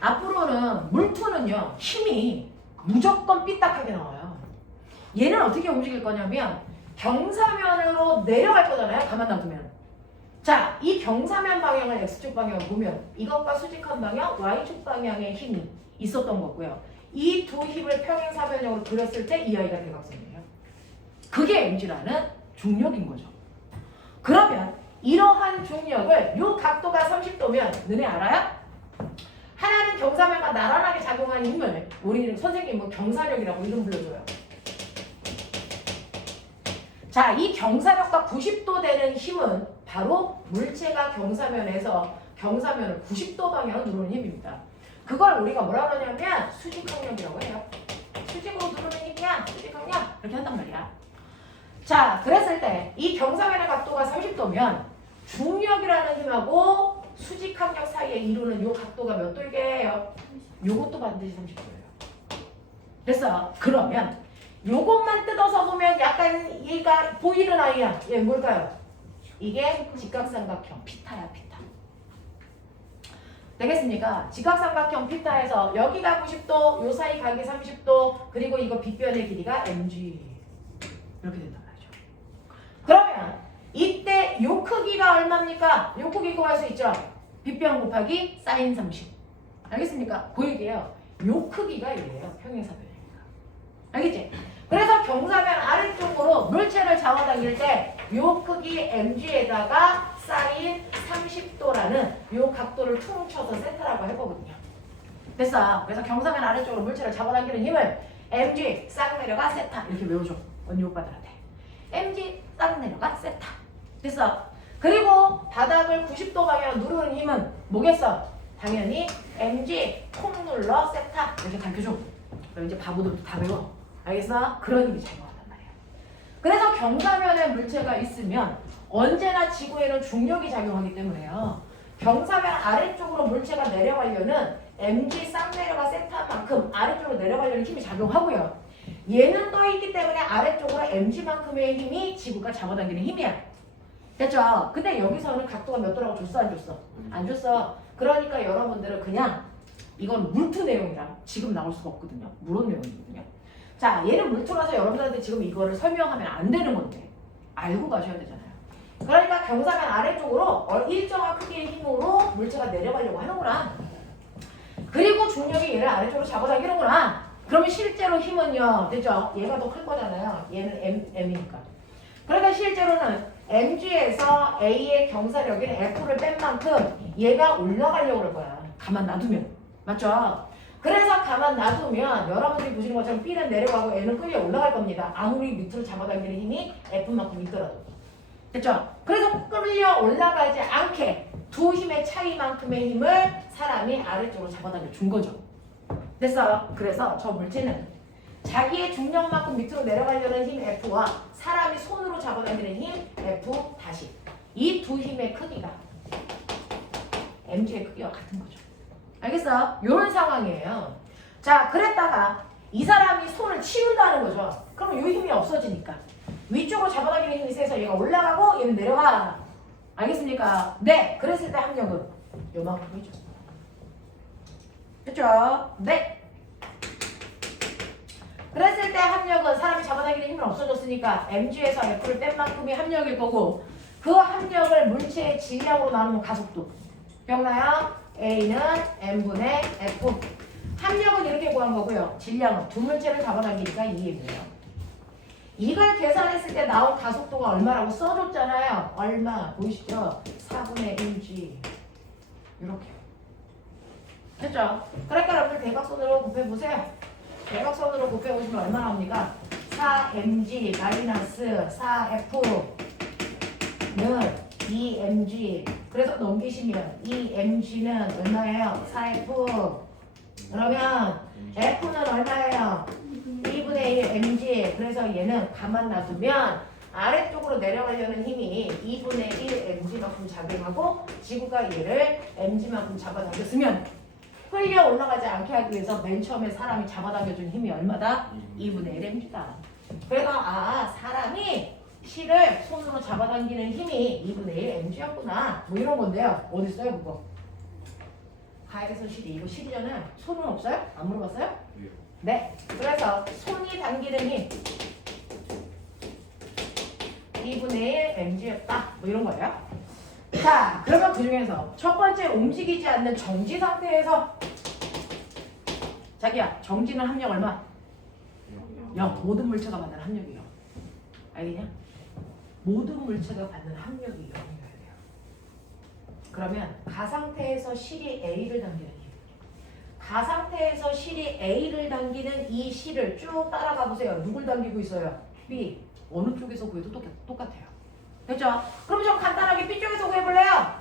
앞으로는 물투는요 힘이 무조건 삐딱하게 나와요. 얘는 어떻게 움직일 거냐면 경사면으로 내려갈 거잖아요. 가만 놔두면. 자, 이 경사면 방향을 X축 방향을 보면 이것과 수직한 방향 Y축 방향의 힘이 있었던 거고요. 이 두 힘을 평행사변형으로 그렸을 때 이 아이가 대각선이에요. 그게 mg라는 중력인 거죠. 그러면 이러한 중력을 요 각도가 30도면 너네 알아요? 하나는 경사면과 나란하게 작용하는 힘을 우리 선생님 뭐 경사력이라고 이름 불러줘요. 자, 이 경사력과 90도 되는 힘은 바로 물체가 경사면에서 경사면을 90도 방향으로 누르는 힘입니다. 그걸 우리가 뭐라 그러냐면 수직항력이라고 해요. 수직으로 누르는 힘이야. 수직항력. 이렇게 한단 말이야. 자, 그랬을 때 이 경사면의 각도가 30도면 중력이라는 힘하고 수직항력 사이에 이루는 요 각도가 몇 도이게요? 요것도 반드시 30도예요. 됐어. 그러면 요것만 뜯어서 보면 약간 얘가 보이는 아이야. 얘 뭘까요? 이게 직각삼각형 피타야, 피타. 되겠습니까? 직각삼각형 피타에서 여기가 90도, 요 사이 각이 30도, 그리고 이거 빗변의 길이가 mg. 이렇게 된단 말이죠. 그러면 이때 요 크기가 얼마입니까? 요 크기 구할 수 있죠? 빗변 곱하기 사인 30. 알겠습니까? 그 얘기예요. 요 크기가 이래요. 평행사변이니까. 알겠지? 그래서 경사면 아래쪽으로 물체를 잡아당길 때 요 크기 mg에다가 사인 30도라는 요 각도를 퉁쳐서 세타라고 해보거든요. 됐어. 그래서 경사면 아래쪽으로 물체를 잡아당기는 힘을 mg 싹 내려가 세타 이렇게 외워줘. 언니 오빠들한테. mg 싹 내려가 세타. 됐어. 그리고 바닥을 90도 방향 누르는 힘은 뭐겠어? 당연히 mg 콩 눌러 세타 이렇게 가르쳐줘. 그럼 이제 바보들도 다 배워. 알겠어? 그런 힘이 작용한단 말이야. 그래서 경사면에 물체가 있으면 언제나 지구에는 중력이 작용하기 때문에요. 경사면 아래쪽으로 물체가 내려가려는 mg 싹 내려가 세타만큼 아래쪽으로 내려가려는 힘이 작용하고요. 얘는 떠있기 때문에 아래쪽으로 mg만큼의 힘이 지구가 잡아당기는 힘이야. 됐죠? 근데 여기서는 각도가 몇 도라고 줬어 안 줬어? 안 줬어. 그러니까 여러분들은 그냥 이건 물투 내용이라 지금 나올 수가 없거든요. 물원 내용이거든요. 자, 얘는 물투라서 여러분들한테 지금 이거를 설명하면 안 되는 건데 알고 가셔야 되잖아요. 그러니까 경사면 아래쪽으로 일정한 크기의 힘으로 물체가 내려가려고 하는구나. 그리고 중력이 얘를 아래쪽으로 잡아당기는구나. 그러면 실제로 힘은요, 됐죠? 얘가 더 클 거잖아요. 얘는 M이니까. 그러니까 실제로는 mg에서 A의 경사력인 F를 뺀 만큼 얘가 올라가려고 그럴 거야. 가만 놔두면. 맞죠? 그래서 가만 놔두면 여러분들이 보시는 것처럼 B는 내려가고 N은 끌려 올라갈 겁니다. 아무리 밑으로 잡아당기는 힘이 F만큼 있더라도. 됐죠? 그래서 끌려 올라가지 않게 두 힘의 차이만큼의 힘을 사람이 아래쪽으로 잡아당겨 준 거죠. 됐어요? 그래서 저 물체는 자기의 중력만큼 밑으로 내려가려는 힘 F와 사람이 손으로 잡아당기는 힘 F 다시 이 두 힘의 크기가 mg의 크기와 같은 거죠. 알겠어? 이런 상황이에요. 자, 그랬다가 이 사람이 손을 치운다는 거죠. 그럼 이 힘이 없어지니까 위쪽으로 잡아당기는 힘이 세서 얘가 올라가고 얘는 내려가. 알겠습니까? 네. 그랬을 때 합력은 요만큼이죠. 됐죠? 네. 그랬을 때 합력은 사람이 잡아당기는 힘은 없어졌으니까 mg에서 F를 뺀 만큼이 합력일 거고 그 합력을 물체의 질량으로 나누면 가속도. 기억나요? A는 m분의 F. 합력은 이렇게 구한 거고요. 질량은 두 물체를 잡아당기니까 2m이에요. 이걸 계산했을 때 나온 가속도가 얼마라고 써줬잖아요. 얼마 보이시죠? 4분의 1g 이렇게. 됐죠? 그러니까 여러분들 대각선으로 곱해보세요. 대각선으로 곱해보시면 얼마 나옵니까? 4mg 마이너스 4f는 2mg. 그래서 넘기시면 2mg는 얼마예요? 4f. 그러면 f는 얼마예요? 2분의 1 mg. 그래서 얘는 가만 놔두면 아래쪽으로 내려가려는 힘이 2분의 1 mg만큼 작용하고 지구가 얘를 mg만큼 잡아당겼으면 끌려 올라가지 않게 하기 위해서 맨 처음에 사람이 잡아당겨준 힘이 얼마다? 2분의 1 mg다. 그래서 사람이 실을 손으로 잡아당기는 힘이 2분의 1 mg였구나. 뭐 이런 건데요. 어디 있어요 그거? 가에서 실이 이거 실이잖아요. 손은 없어요? 안 물어봤어요? 네. 그래서 손이 당기는 힘 2분의 1 mg였다. 뭐 이런 거예요. 자, 그러면 그 중에서 첫 번째 움직이지 않는 정지 상태에서 자기야, 정지는 합력 얼마? 0. 모든 물체가 받는 합력이 0. 알겠냐? 모든 물체가 받는 합력이 0이어야 돼요. 그러면 가상태에서 실이 A를 당기는 힘. 가상태에서 실이 A를 당기는 이 실을 쭉 따라가 보세요. 누굴 당기고 있어요? B. 어느 쪽에서 구해도 똑같아요. 됐죠? 그럼 좀 간단하게 B쪽에서 구해볼래요?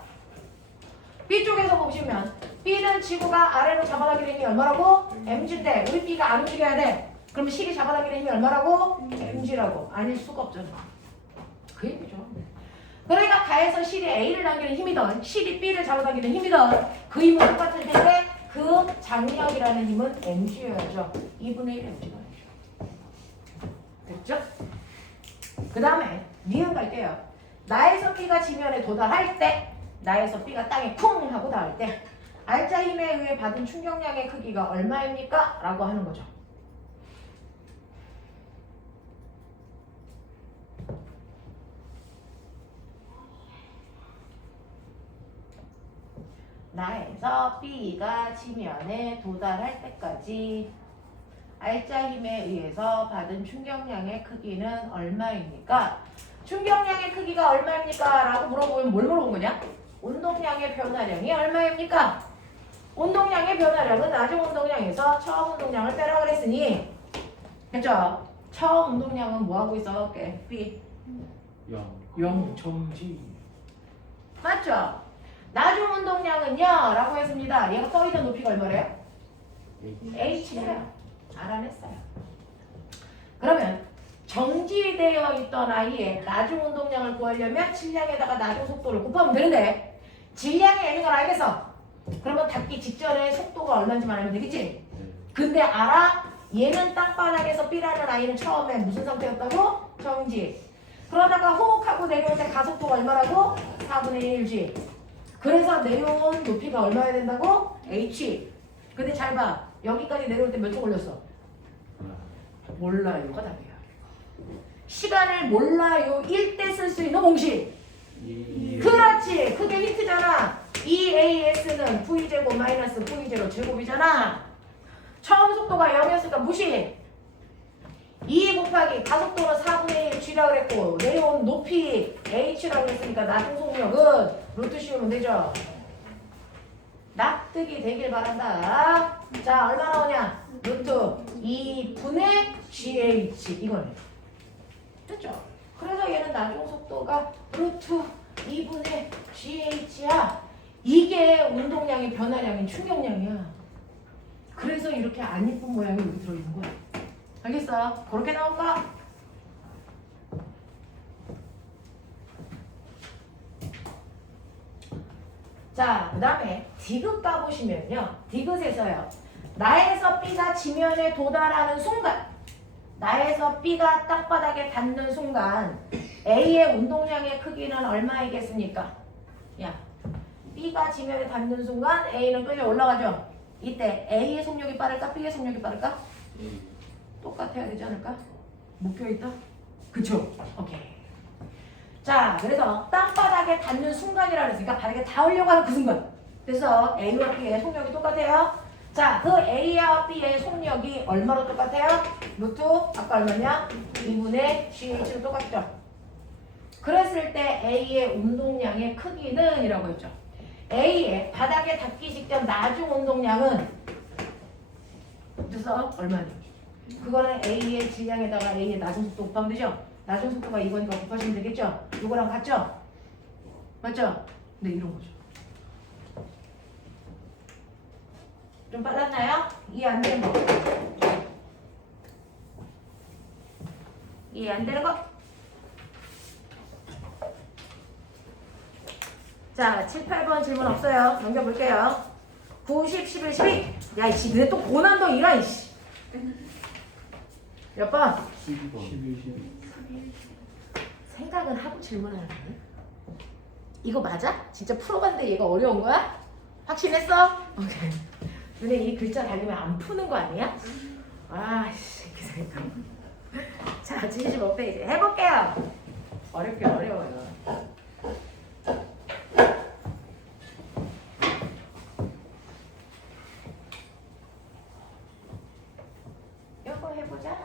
B쪽에서 보시면 B는 지구가 아래로 잡아당기는 힘이 얼마라고? mg인데 우리 B가 안 움직여야 돼. 그럼 실이 잡아당기는 힘이 얼마라고? mg라고. 아닐 수가 없잖아. 그 얘기죠. 그러니까 가에서 실이 A를 당기는 힘이든 실이 B를 잡아당기는 힘이든 그 힘은 똑같을 텐데 그 장력이라는 힘은 mg여야죠. 2분의 1 mg가 됐죠? 그 다음에 니은 갈게요. 나에서 B가 지면에 도달할 때 나에서 B가 땅에 쿵 하고 닿을 때 알자 힘에 의해 받은 충격량의 크기가 얼마입니까? 라고 하는 거죠. 나에서 B가 지면에 도달할 때까지 알자 힘에 의해서 받은 충격량의 크기는 얼마입니까? 충격량의 크기가 얼마입니까? 라고 물어보면 뭘 물어본 거냐? 운동량의 변화량이 얼마입니까? 운동량의 변화량은 나중 운동량에서 처음 운동량을 빼라 그랬으니 됐죠? 처음 운동량은 뭐하고 있어? B 0 정지 맞죠? 나중 운동량은요 라고 했습니다. 얘가 떠있는 높이가 얼마래요? H래요. 알아냈어요. 그러면 정지되어 있던 아이의 나중 운동량을 구하려면 질량에다가 나중 속도를 곱하면 되는데 질량이 N인 걸 알겠어. 그러면 닿기 직전에 속도가 얼마인지만 알면 되겠지? 근데 알아? 얘는 땅바닥에서 B라는 아이는 처음에 무슨 상태였다고? 정지. 그러다가 호흡하고 내려올 때 가속도가 얼마라고? 4분의 1g. 그래서 내려온 높이가 얼마야 된다고? h. 근데 잘 봐. 여기까지 내려올 때 몇 초 걸렸어? 몰라요가 답이야. 시간을 몰라요 1대 쓸 수 있는 공식. 그렇지. 그게 힌트잖아. EAS는 V제곱 마이너스 V0 제곱이잖아. 처음 속도가 0이었으니까 무시. 2 곱하기 가속도는 4분의 1 G라고 그랬고 내려온 높이 H라고 했으니까 나중 속력은 루트 씌우면 되죠. 납득이 되길 바란다. 자, 얼마 나오냐? 루트 2분의 GH 이거네. 됐죠? 그래서 얘는 나중 속도가 루트 2분의 GH야. 이게 운동량의 변화량인 충격량이야. 그래서 이렇게 안 이쁜 모양이 여기 들어있는 거야. 알겠어? 그렇게 나온가? 자, 그 다음에 디귿 가보시면요. 디귿에서요. 나에서 B가 지면에 도달하는 순간, 나에서 B가 땅바닥에 닿는 순간 A의 운동량의 크기는 얼마이겠습니까? 야, B가 지면에 닿는 순간 A는 끌려 올라가죠? 이때 A의 속력이 빠를까? B의 속력이 빠를까? 똑같아야 되지 않을까? 목표 있다? 그쵸? 오케이. 자, 그래서 땅바닥에 닿는 순간이라 그랬으니까 바닥에 닿으려고 하는 그 순간. 그래서 A와 B의 속력이 똑같아요. 자, 그 A와 B의 속력이 얼마로 똑같아요? 루트 아까 얼마냐? 2분의 GH로 똑같죠. 그랬을 때 A의 운동량의 크기는 이라고 했죠. A의 바닥에 닿기 직전 나중 운동량은 그래서 얼마니? 그거는 A의 질량에다가 A의 나중 속도 곱하면 되죠? 나중 속도가 이거니까 곱하시면 되겠죠? 이거랑 같죠? 맞죠? 네, 이런 거죠. 좀 빨랐나요? 이해 안 되는 거. 이해 안 되는 거? 자, 7, 8번 질문 없어요. 넘겨볼게요. 9, 10, 11, 12. 야, 이씨, 근데 또 고난도 이라, 이씨. 몇 번? 12번 11 생각은 하고 질문하는 거니? 이거 맞아? 진짜 풀어봤는데 얘가 어려운 거야? 확신했어? 오케이. 근데 이 글자 달리면 안 푸는 거 아니야? 아씨, 기다릴까. 자, 75배 이제 해볼게요. 어렵게 어려워요. 이거 해보자.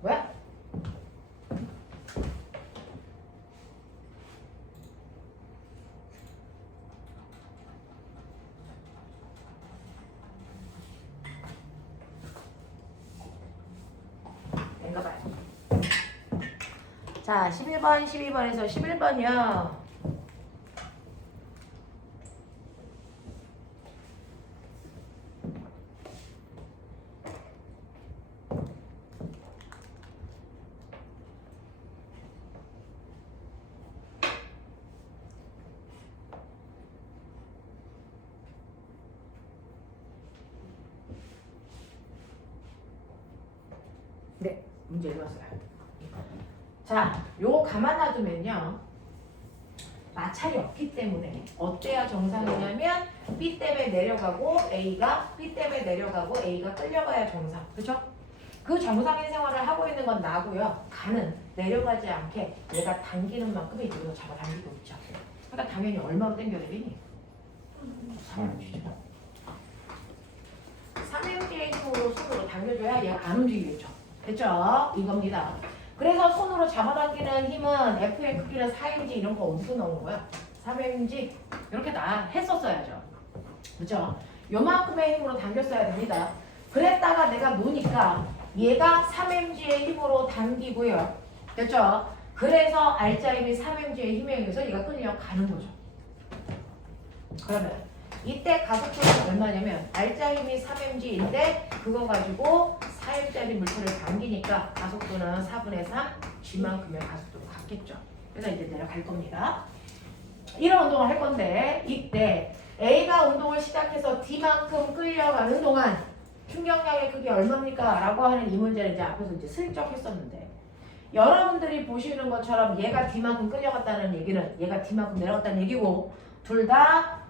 뭐야? 읽어봐요. 자, 11번, 12번에서 11번이요. 네, 문제 읽었어요. 자, 요거 가만 놔두면요. 마찰이 없기 때문에 어때야 정상이냐면 B 때문에 내려가고 A가 B 때문에 내려가고 A가 끌려가야 정상. 그렇죠? 그 정상인 생활을 하고 있는 건 나고요. 가는 내려가지 않게 얘가 당기는 만큼의 이쪽으로 잡아당기고 있죠. 그러니까 당연히 얼마로 당겨야 되니? 3mg죠. 3mg의 힘으로 손으로 당겨줘야 얘가 안 움직이겠죠. 됐죠? 이겁니다. 그래서 손으로 잡아당기는 힘은 F의 크기는 4mg 이런 거 어디서 나오는 거야? 3mg 이렇게 다 했었어야죠. 그죠? 요만큼의 힘으로 당겼어야 됩니다. 그랬다가 내가 놓으니까 얘가 3mg의 힘으로 당기고요. 됐죠? 그래서 R자임이 3mg의 힘에 의해서 얘가 끌려가는 거죠. 그러면 이때 가속도는 얼마냐면 R자임이 3mg인데 그거 가지고 4m짜리 물체를 당기니까 가속도는 4분의 3 G만큼의 가속도로 같겠죠. 그래서 이제 내려갈 겁니다. 이런 운동을 할 건데 이때 A가 운동을 시작해서 D만큼 끌려가는 동안 충격량의 크기 얼마입니까? 라고 하는 이 문제를 이제 앞에서 이제 슬쩍 했었는데 여러분들이 보시는 것처럼 얘가 D만큼 끌려갔다는 얘기는 얘가 D만큼 내려갔다는 얘기고 둘 다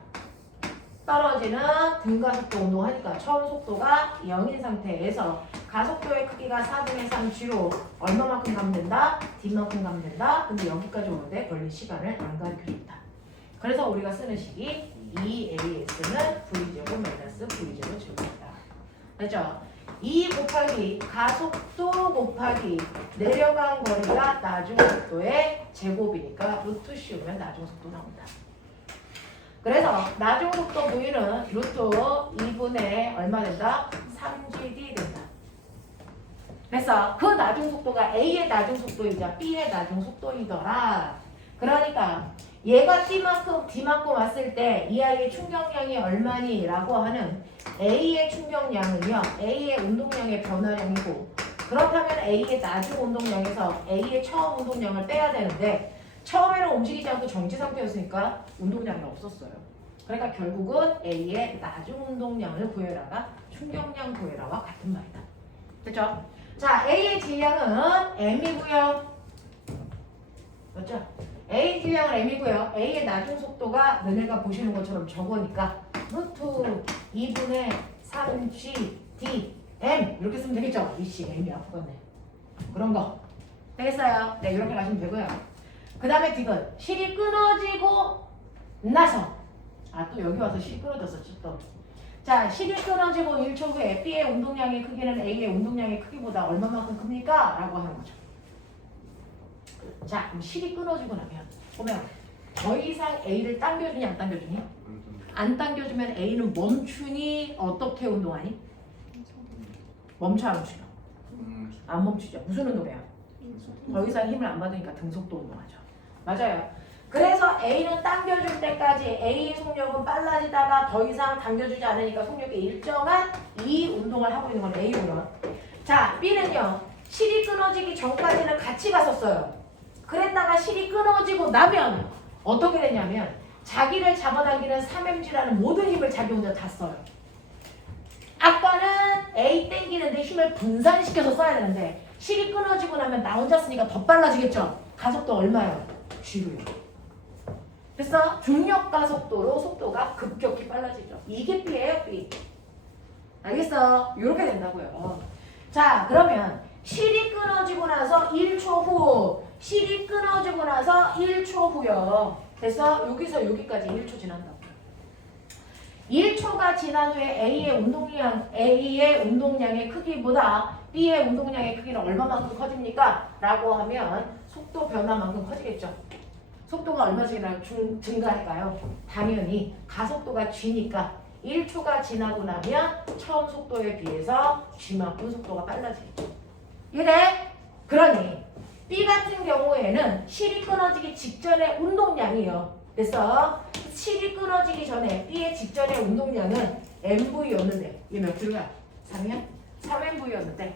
떨어지는 등가속도 운동하니까 처음 속도가 0인 상태에서 가속도의 크기가 4분의 3g로 얼마만큼 가면 된다? d만큼 가면 된다. 근데 여기까지 오는데 걸린 시간을 안 가르쳐줍니다. 그래서 우리가 쓰는 식이 2AS는 V제곱 마이너스 V제곱 제곱이다. 됐죠? 2 곱하기 가속도 곱하기 내려간 거리가 나중 속도의 제곱이니까 루트 씌우면 나중 속도 나온다. 그래서 나중 속도 V는 루트 2분의 얼마 된다? 3GD 된다. 그래서 그 나중 속도가 A의 나중 속도이자 B의 나중 속도이더라. 그러니까 얘가 D만큼 왔을 때 이 아이의 충격량이 얼마니? 라고 하는 A의 충격량은요. A의 운동량의 변화량이고 그렇다면 A의 나중 운동량에서 A의 처음 운동량을 빼야 되는데 처음에는 움직이지 않고 정지 상태였으니까 운동량이 없었어요. 그러니까 결국은 A의 나중 운동량을 구해라가 충격량 구해라와 같은 말이다. 됐죠? 자, A의 질량은 M이고요. 맞죠? A 질량은 M이고요. A의 나중 속도가 너네가 보시는 것처럼 저거니까 루트 2분의 3G D M 이렇게 쓰면 되겠죠? 이씨 M이야. 그거네. 그런 거. 되겠어요? 네, 이렇게 가시면 되고요. 그 다음에 디귿. 실이 끊어지고 나서 또 여기 와서 실이 끊어졌었죠 또. 자, 실이 끊어지고 1초 후에 B의 운동량의 크기는 A의 운동량의 크기보다 얼마만큼 큽니까? 라고 하는 거죠. 자, 그럼 실이 끊어지고 나면 보면 더 이상 A를 당겨주니 안 당겨주니? 안 당겨주면 A는 멈추니 어떻게 운동하니? 멈춰 안 멈추죠? 안 멈추죠. 무슨 운동이야? 더 이상 힘을 안 받으니까 등속도 운동하죠. 맞아요. 그래서 A는 당겨줄 때까지 A의 속력은 빨라지다가 더 이상 당겨주지 않으니까 속력이 일정한 이 운동을 하고 있는 건 A고요. 자, B는요. 실이 끊어지기 전까지는 같이 갔었어요. 그랬다가 실이 끊어지고 나면 어떻게 되냐면 자기를 잡아당기는 3mg라는 모든 힘을 자기 혼자 다 써요. 아까는 A 땡기는데 힘을 분산시켜서 써야 되는데 실이 끊어지고 나면 나 혼자 쓰니까 더 빨라지겠죠? 가속도 얼마예요? G로요. 그래서 중력 가속도로 속도가 급격히 빨라지죠. 이게 B예요, B. 알겠어? 이렇게 된다고요. 자, 그러면 실이 끊어지고 나서 1초 후, 실이 끊어지고 나서 1초 후요. 그래서 여기서 여기까지 1초 지난다고. 1초가 지난 후에 A의 운동량의 크기보다 B의 운동량의 크기는 얼마만큼 커집니까? 라고 하면 속도 변화만큼 커지겠죠. 속도가 얼마 증가할까요? 당연히 가속도가 G니까 1초가 지나고 나면 처음 속도에 비해서 G만큼 속도가 빨라지겠죠. 이래? 그러니 B 같은 경우에는 실이 끊어지기 직전의 운동량이에요. 그래서 실이 끊어지기 전에 B의 직전의 운동량은 MV였는데 이게 몇 킬로야? 3이야? 3MV였는데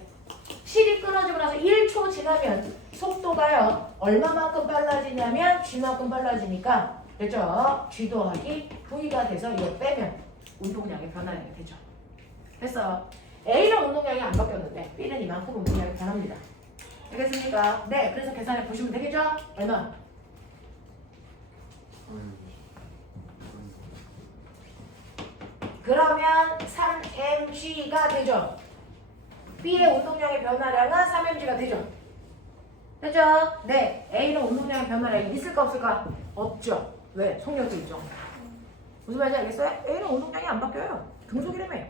실이 끊어지고 나서 1초 지나면 속도가요 얼마만큼 빨라지냐면 G만큼 빨라지니까 그죠? G 더하기 V가 돼서 이거 빼면 운동량의 변화량이 되죠. 그래서 A는 운동량이 안 바뀌었는데 B는 이만큼 운동량이 변합니다. 알겠습니까? 네, 그래서 계산해 보시면 되겠죠? 얼마? 그러면 3mg가 되죠. B의 운동량의 변화량은 3mg가 되죠. 되죠? 네, A는 운동량의 변화량이 있을까 없을까? 없죠. 왜? 속력도 있죠. 무슨 말인지 알겠어요? A는 운동량이 안 바뀌어요. 등속이라며.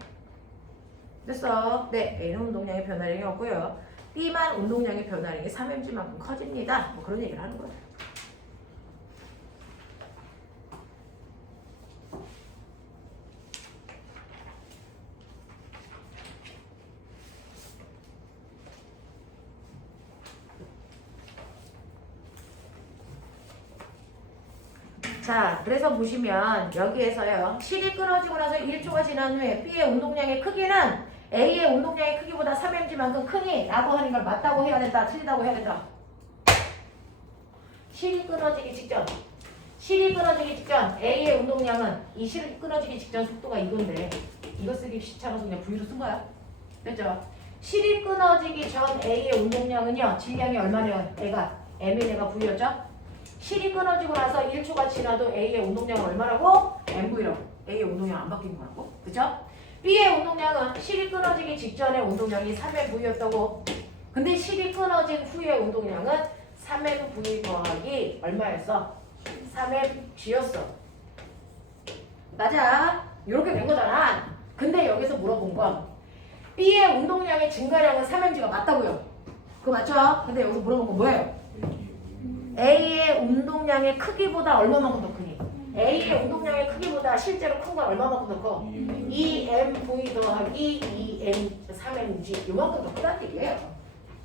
됐어. 네, A는 운동량의 변화량이 없고요. B만 운동량의 변화량이 3mg만큼 커집니다. 뭐 그런 얘기를 하는 거예요. 자, 그래서 보시면 여기에서요. 실이 끊어지고 나서 1초가 지난 후에 B의 운동량의 크기는 A의 운동량의 크기보다 3mg만큼 크니 라고 하는 걸 맞다고 해야 된다. 틀리다고 해야 된다. 실이 끊어지기 직전. 실이 끊어지기 직전 A의 운동량은 이 실이 끊어지기 직전 속도가 이건데 이거 쓰기 귀찮아서 그냥 V로 쓴 거야. 됐죠? 실이 끊어지기 전 A의 운동량은요. 질량이 얼마네요? A가 M의 내가 V였죠? 실이 끊어지고 나서 1초가 지나도 A의 운동량은 얼마라고? MV라고. A의 운동량 안 바뀐 거라고. 그죠? B의 운동량은 실이 끊어지기 직전에 운동량이 3MV였다고. 근데 실이 끊어진 후의 운동량은 3MV 더하기 얼마였어? 3MG였어. 맞아. 이렇게 된 거잖아. 근데 여기서 물어본 건 B의 운동량의 증가량은 3mg가 맞다고요. 그거 맞죠? 근데 여기서 물어본 건 뭐예요? A의 운동량의 크기보다 얼마만큼 더 크니? A의 운동량의 크기보다 실제로 큰 건 얼마만큼 더 커? 2mv 더하기 3mg 이만큼 더 크다는 얘기예요.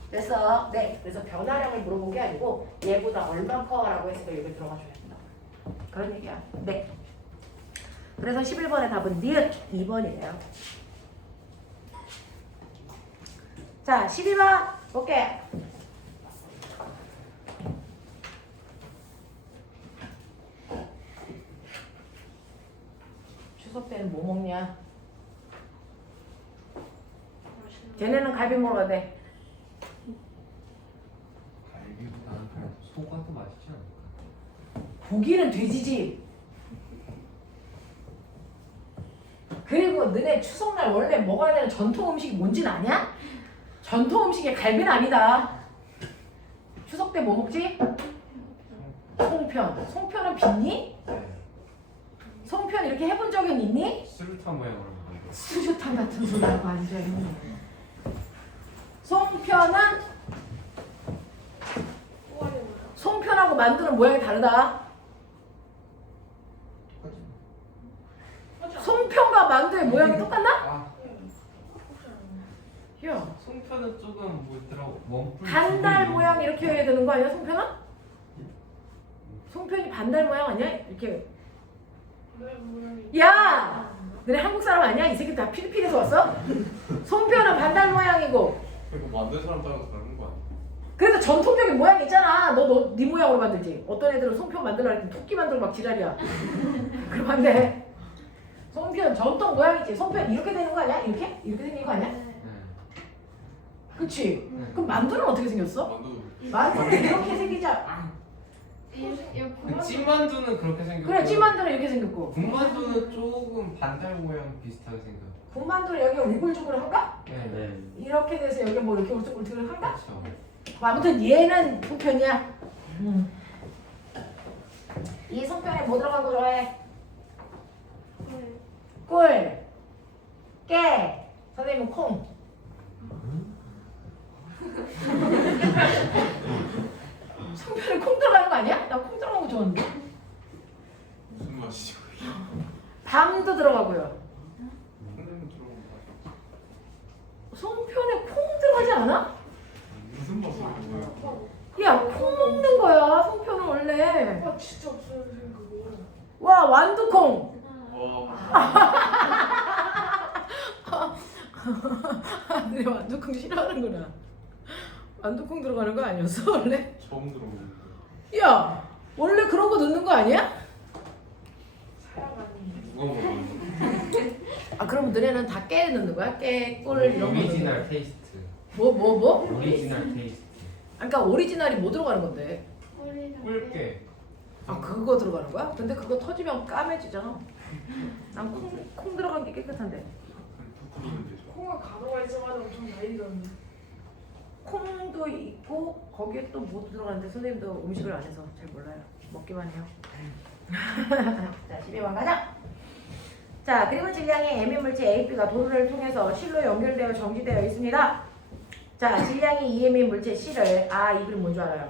그래서 그래서 변화량을 물어본 게 아니고 얘보다 얼마 커라고 했으니까 여기 들어가줘야 된다. 그런 얘기야. 네. 그래서 11번의 답은 니은 2번이에요. 자, 12번 볼게. 추석 때는 뭐 먹냐? 걔네는 갈비 먹어야 돼. 갈비보다는 그래도 소가 더 맛있지 않을까? 고기는 돼지지. 그리고 너네 추석날 원래 먹어야 되는 전통 음식이 뭔지는 아냐? 전통 음식이 갈비는 아니다. 추석 때 뭐 먹지? 송편. 송편은 빚니? 네. 송편 이렇게 해본 적은 있니? 수류탄 모양으로 만든 거. 수류탄 같은 소리 하고 앉아있네. 송편은 송편하고 만두는 모양이 다르다. 송편과 만두의 모양이 똑같나? 아, 야, 송편은 조금 뭐더라 원뿔. 반달 모양 이렇게 해야 되는 거 아니야, 송편은? 송편이 반달 모양 아니야? 이렇게. 야! 너네 한국 사람 아니야? 이 새끼 다 필리핀에서 왔어? 송편은 반달 모양이고. 이거 만든 사람 따라서 다른 거 아니야? 그래서 전통적인 모양이 있잖아. 네 모양으로 만들지. 어떤 애들은 송편 만들려고 했더니 토끼 만들고 막 지랄이야. 그럼 안 돼. 송편 전통 모양이지. 송편 이렇게 되는 거 아니야? 이렇게? 이렇게 생긴 거 아니야? 네. 그치? 그럼 만두는 어떻게 생겼어? 만두 만두는 이렇게 생기자. 그 찐만두는 그렇게 생겼고. 그래, 찐만두는 이렇게 생겼고. 군만두는 조금 반달 모양 비슷하게 생겼. 군만두는 여기 우글쭈글한가? 네. 이렇게 돼서 여기 뭐 이렇게 울퉁불퉁한가? 그렇죠. 아무튼 얘는 송편이야. 이 송편에 뭐 들어간 거 좋아해? 꿀, 깨, 선생님은 콩. 송편에 콩 들어가는 거 아니야? 나 콩 들어간 거 좋아하는데. 무슨 맛이지? 밤도 들어가고요. 선생님 들어본 거 송편에 콩 들어가지 않아? 무슨 맛이야 이거? 야, 콩 먹는 거야. 송편은 원래. 아 진짜 없어요 선생님 그거. 와, 완두콩. 네, 완두콩 싫어하는구나. 완두콩 들어가는 거 아니었어 원래? 처음 들어보는 야, 원래 그런 거 넣는 거 아니야? 사람 아니에요. 누가 먹었는데? 아, 그럼 너네는 다 깨 넣는 거야? 깨, 꿀 이런 거 넣는 거야? 오리지널 테이스트. 뭐? 오리지널 테이스트. 아, 그러니까 오리지널이 뭐 들어가는 건데? 꿀깨. 아, 그거 들어가는 거야? 근데 그거 터지면 까매지잖아. 난 콩 들어간 게 깨끗한데. 부풀리면 되죠. 콩을 가루가 있어가지고 엄청 많이 들었는데. 콩도 있고 거기에 또 뭐 들어가는데 선생님도 음식을 안 해서 잘 몰라요. 먹기만 해요. 자, 12번 가자. 자, 그림은 질량이 M인물질 AB가 도로를 통해서 실로 연결되어 정지되어 있습니다. 자, 질량이 2M인 물질 C를 이 그림 뭔 줄 알아요?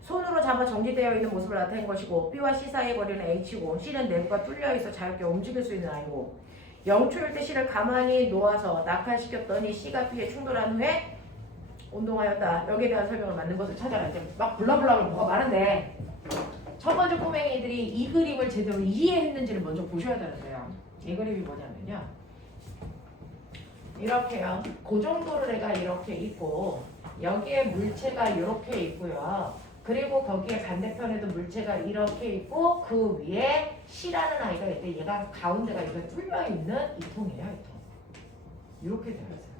손으로 잡아 정지되어 있는 모습을 나타낸 것이고 B와 C 사이의 거리는 H고 C는 내부가 뚫려 있어 자유롭게 움직일 수 있는 아이고 0초일 때 C를 가만히 놓아서 낙하시켰더니 C가 B에 충돌한 후에 운동하였다. 여기에 대한 설명을 맞는 것을 찾아라. 이제 막 블라블라블 뭐가 많은데 첫 번째 꼬맹이들이 이 그림을 제대로 이해했는지를 먼저 보셔야 되는데요. 이 그림이 뭐냐면요. 이렇게요. 그 정도로 내가 이렇게 있고 여기에 물체가 이렇게 있고요. 그리고 거기에 반대편에도 물체가 이렇게 있고 그 위에 C라는 아이가 있대. 얘가 가운데가 이렇게 뚫려 있는 이 통이에요. 이 통. 이렇게 되어 있어요.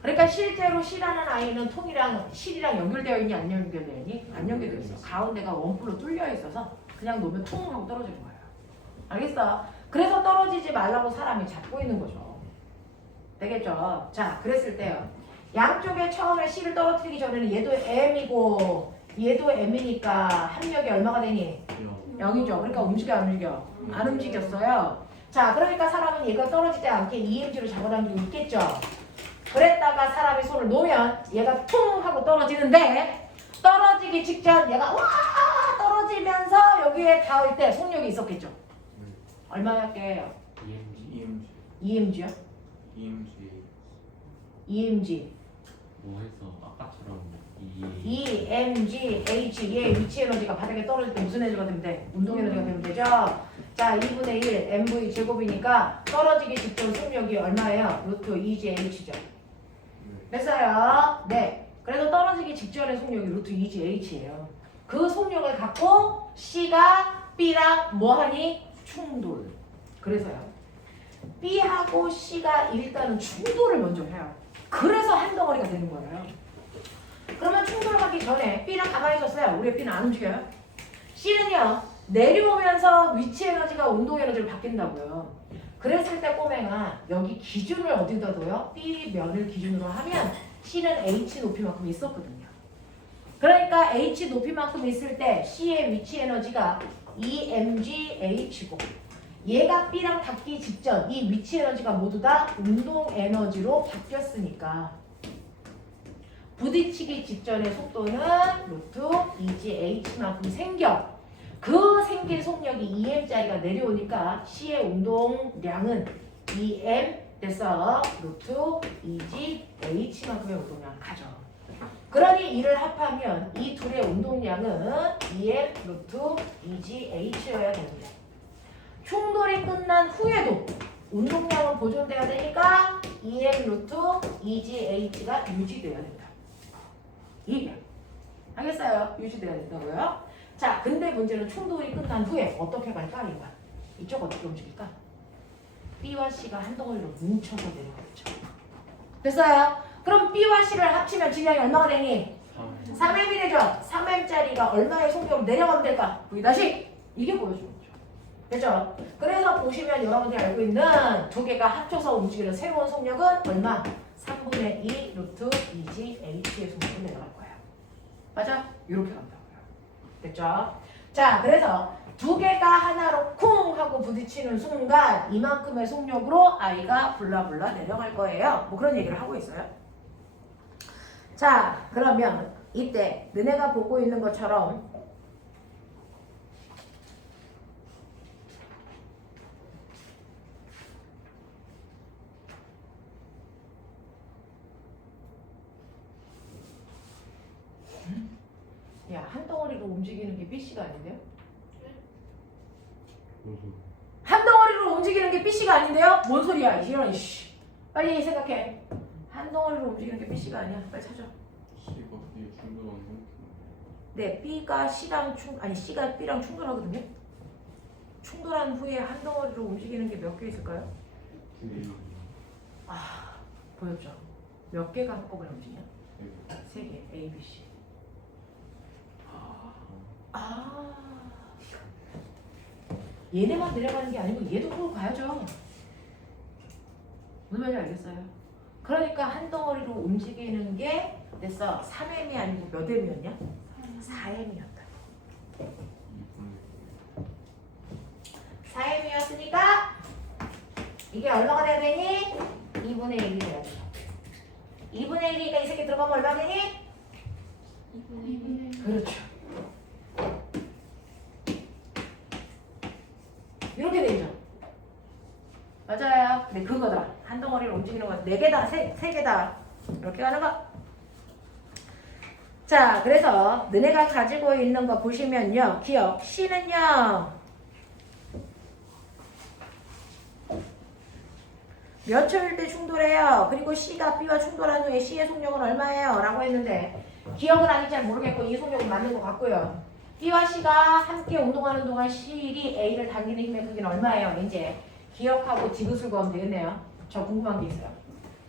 그러니까 실제로 C라는 아이는 통이랑 실이랑 연결되어 있니 안 연결되어 있니? 안 연결되어 있어. 가운데가 원뿔로 뚫려 있어서 그냥 놓으면 퉁 하고 떨어지는 거예요. 알겠어? 그래서 떨어지지 말라고 사람이 잡고 있는 거죠. 되겠죠? 자, 그랬을 때요. 양쪽에 처음에 C를 떨어뜨리기 전에는 얘도 M이고 얘도 M이니까 합력이 얼마가 되니? 0이죠. 그러니까 움직여 안 움직여? 안 움직였어요. 자, 그러니까 사람은 얘가 떨어지지 않게 EMG로 잡아당기고 있겠죠. 그랬다가 사람이 손을 놓으면 얘가 퉁 하고 떨어지는데 떨어지기 직전 얘가 와 떨어지면서 여기에 닿을 때 속력이 있었겠죠. 얼마였게요? EMG EMG요? EMG EMG 뭐 해서 아까처럼 EMG H의 위치 에너지가 바닥에 떨어질 때 무슨 에너지가 되면 돼? 운동 에너지가 되면 되죠. 자, 2분의 1 MV 제곱이니까 떨어지기 직전 속력이 얼마예요? 루트 EGH죠. 됐어요? 네. 그래서 떨어지기 직전의 속력이 루트 EGH예요. 그 속력을 갖고 C가 B랑 뭐하니? 충돌. 그래서요. B하고 C가 일단은 충돌을 먼저 해요. 그래서 한 덩어리가 되는 거예요. 그러면 충돌하기 전에 B랑 가만히 있었어요. 우리 B는 안 움직여요. C는요. 내려오면서 위치 에너지가 운동 에너지로 바뀐다고요. 그랬을 때 꼬맹아 여기 기준을 어디다 둬요? B면을 기준으로 하면 C는 H 높이만큼 있었거든요. 그러니까 H 높이만큼 있을 때 C의 위치 에너지가 EMGH고 얘가 B랑 닿기 직전 이 위치 에너지가 모두 다 운동 에너지로 바뀌었으니까 부딪히기 직전의 속도는 루트 EGH만큼 생겨. 그 생긴 속력이 EM짜리가 내려오니까 C의 운동량은 EM 됐어. 루트 EGH만큼의 운동량 가져. 그러니 이를 합하면 이 둘의 운동량은 EM 루트 EGH여야 됩니다. 충돌이 끝난 후에도 운동량은 보존돼야 되니까 EM 루트 EGH가 유지돼야 된다. 이게 알겠어요? 유지돼야 된다고요? 자, 근데 문제는 충돌이 끝난 후에 어떻게 갈까? 이거 이쪽 어떻게 움직일까? B와 C가 한 덩어리로 뭉쳐서 내려가겠죠. 됐어요? 그럼 B와 C를 합치면 질량이 얼마가 되니? 3M이 되죠? 3M짜리가 얼마의 속력으로 내려가면 될까? V 다시 이게 보여주는 거죠. 그죠? 그래서 보시면 여러분들이 알고 있는 두 개가 합쳐서 움직이는 새로운 속력은 얼마? 3분의 2 루트 2G H의 속력으로 내려갈 거예요. 맞아? 이렇게 간다고요. 됐죠? 자, 그래서 두 개가 하나로 쿵 하고 부딪히는 순간 이만큼의 속력으로 아이가 블라블라 내려갈 거예요. 뭐 그런 얘기를 하고 있어요. 자, 그러면 이때 너네가 보고 있는 것처럼 야, 한 덩어리로 움직이는 게 BC가 아닌데요? 한 덩어리로 움직이는 게 BC가 아닌데요? 뭔 소리야? 이런 씨. 빨리 생각해. 한 덩어리로 움직이는 게 BC가 아니야. 빨리 찾아. C가 B 충돌한 상태. 네, B가 C랑 C가 B랑 충돌하거든요. 충돌한 후에 한 덩어리로 움직이는 게 몇 개 있을까요? 보였죠? 몇 개가 한꺼번에 움직이냐? 3개. A, B, C. 얘네만 내려가는 게 아니고 얘도 그걸 가야죠. 무슨 말인지 알겠어요? 그러니까 한 덩어리로 움직이는 게 됐어. 3M이 아니고 몇 M이었냐? 4M이었다. 4M이었으니까 이게 얼마가 돼야 되니? 2분의 1이 돼야 돼. 2분의 1이니까 이 새끼 들어가면 얼마 되니? 2분의 1. 그렇죠. 이렇게 되죠. 맞아요. 근데 그거다. 한 덩어리를 움직이는 거 4개다, 3개다. 이렇게 가는 거. 자, 그래서 너네가 가지고 있는 거 보시면요. 기억. C는요. 몇 초일 때 충돌해요. 그리고 C가 B와 충돌한 후에 C의 속력은 얼마예요? 라고 했는데 기억은 아직 잘 모르겠고 이 속력은 맞는 것 같고요. B와 C가 함께 운동하는 동안 C이 A를 당기는 힘의 크기는 얼마예요? 이제 기억하고 지그술 그으면 되겠네요. 저 궁금한 게 있어요.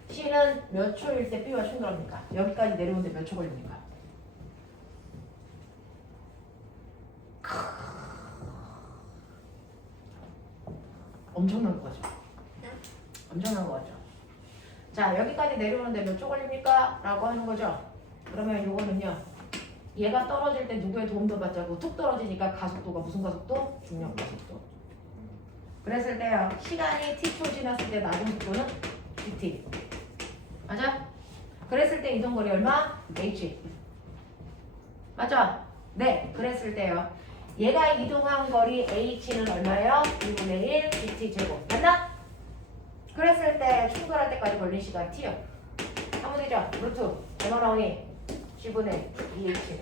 C는 몇 초일 때 B와 충돌합니까? 여기까지 내려오는데 몇 초 걸립니까? 엄청난 거 같죠? 엄청난 거 같죠? 자, 여기까지 내려오는데 몇 초 걸립니까? 라고 하는 거죠. 그러면 요거는요. 얘가 떨어질 때 누구의 도움도 받지 않고 툭 떨어지니까 가속도가 무슨 가속도? 중력 가속도. 그랬을 때요. 시간이 t초 지났을 때 낮은 속도는 dt. 맞아? 그랬을 때 이동거리 얼마? h. 맞죠? 네. 그랬을 때요. 얘가 이동한 거리 h는 얼마예요? 1분의 1 dt 제곱. 맞나? 그랬을 때 충돌할 때까지 걸린 시간 t요. 하면 되죠? 루트. 얼마 나오니? 10분의 2h네.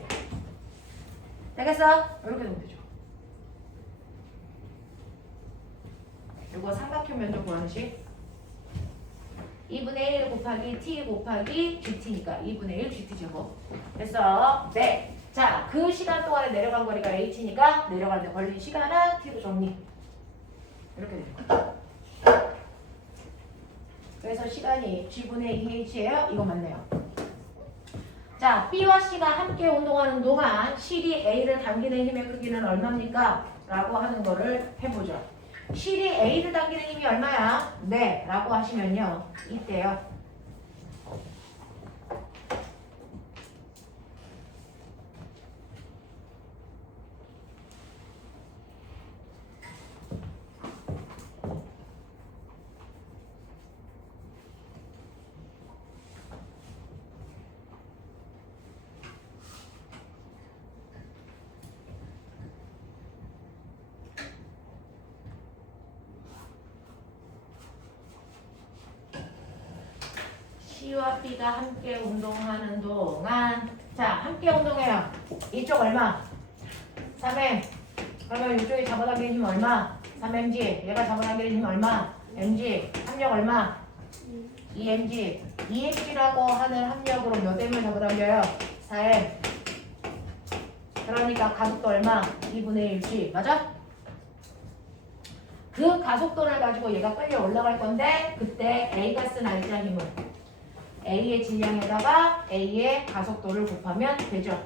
되겠어? 이렇게 되면 되죠. 이거 삼각형 면적 구하는 식. 2분의 1 곱하기 t 곱하기 gt니까 2분의 1 gt 제곱. 됐어? 네. 자, 그 시간 동안에 내려간 거리가 h니까 내려가는데 걸린 시간은 t로 정리. 이렇게 되죠. 그래서 시간이 g분의 2h예요. 이거 맞네요. 자, B와 C가 함께 운동하는 동안 실이 A를 당기는 힘의 크기는 얼마입니까? 라고 하는 거를 해보죠. 실이 A를 당기는 힘이 얼마야? 네. 라고 하시면요. 이때요. C와 B가 함께 운동하는 동안 자 함께 운동해요. 이쪽 얼마? 3M. 그러면 이쪽이 잡아당기는 힘 얼마? 3mg. 얘가 잡아당기는 힘 얼마? mg. 합력 얼마? 2mg. 2mg라고 하는 합력으로 몇 M을 잡아당겨요? 4M. 그러니까 가속도 얼마? 2분의 1g. 맞아? 그 가속도를 가지고 얘가 끌려 올라갈 건데 그때 A가 쓴 알자 힘은 A의 질량에다가 A의 가속도를 곱하면 되죠.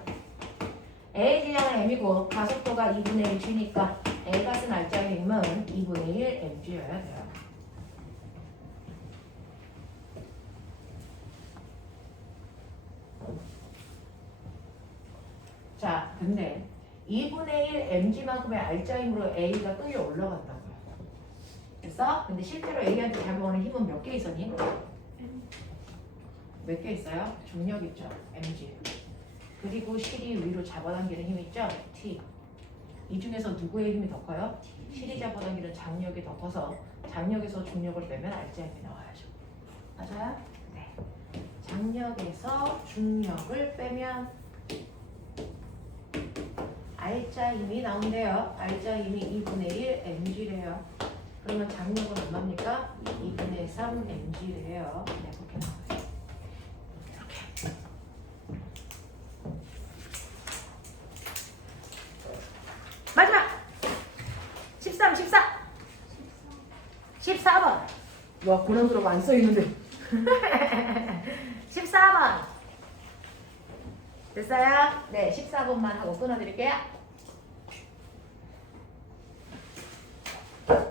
A의 질량은 m이고 가속도가 2분의 1g니까 A가 쓴 알자의 힘은 2분의 1 mg여야 돼요. 자, 근데 2분의 1 mg만큼의 알자 힘으로 A가 끌려 올라간다고요. 됐어? 근데 실제로 A한테 작용하는 힘은 몇 개 있었니? 몇 개 있어요? 중력 있죠? mg. 그리고 실이 위로 잡아당기는 힘 있죠? t. 이 중에서 누구의 힘이 더 커요? 실이 잡아당기는 장력이 더 커서 장력에서 중력을 빼면 알자 힘이 나와야죠. 맞아요? 네. 장력에서 중력을 빼면 알자 힘이 나온대요. 알자 힘이 2분의 1 mg래요. 그러면 장력은 얼마입니까? 2분의 3 mg래요. 네, 그렇게 나와요. 마지막 13, 14번. 와, 고난도라고 안 써있는데 14번 됐어요? 네, 14번만 하고 끊어드릴게요.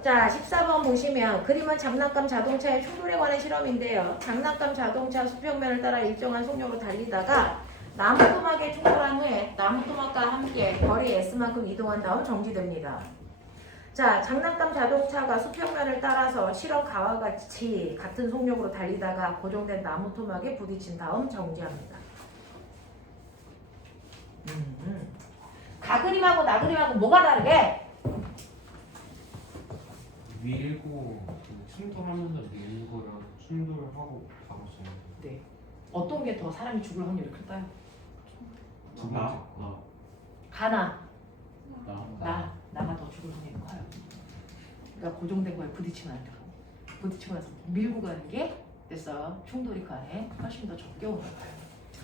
자, 14번 보시면 그림은 장난감 자동차의 충돌에 관한 실험인데요. 장난감 자동차 수평면을 따라 일정한 속력으로 달리다가 나무토막에 충돌한 후에 나무토막과 함께 거리 S만큼 이동한 다음 정지됩니다. 자, 장난감 자동차가 수평면을 따라서 실험가와 같이 같은 속력으로 달리다가 고정된 나무토막에 부딪힌 다음 정지합니다. 가그림하고 나그림하고 뭐가 다르게? 밀고 그 충돌하면서 밀는 거랑 충돌하고 바로 쏘는 거. 네. 어떤 게 더 사람이 죽을 확률이 클까요? 두 번째 거. 가나 나 나가 더 죽을 확률이 커요. 그러니까 고정된 거에 부딪히면 안 되고 부딪히고 나서 밀고 가는 게 됐어. 충돌이 간에 훨씬 더 적게 오는 거예요.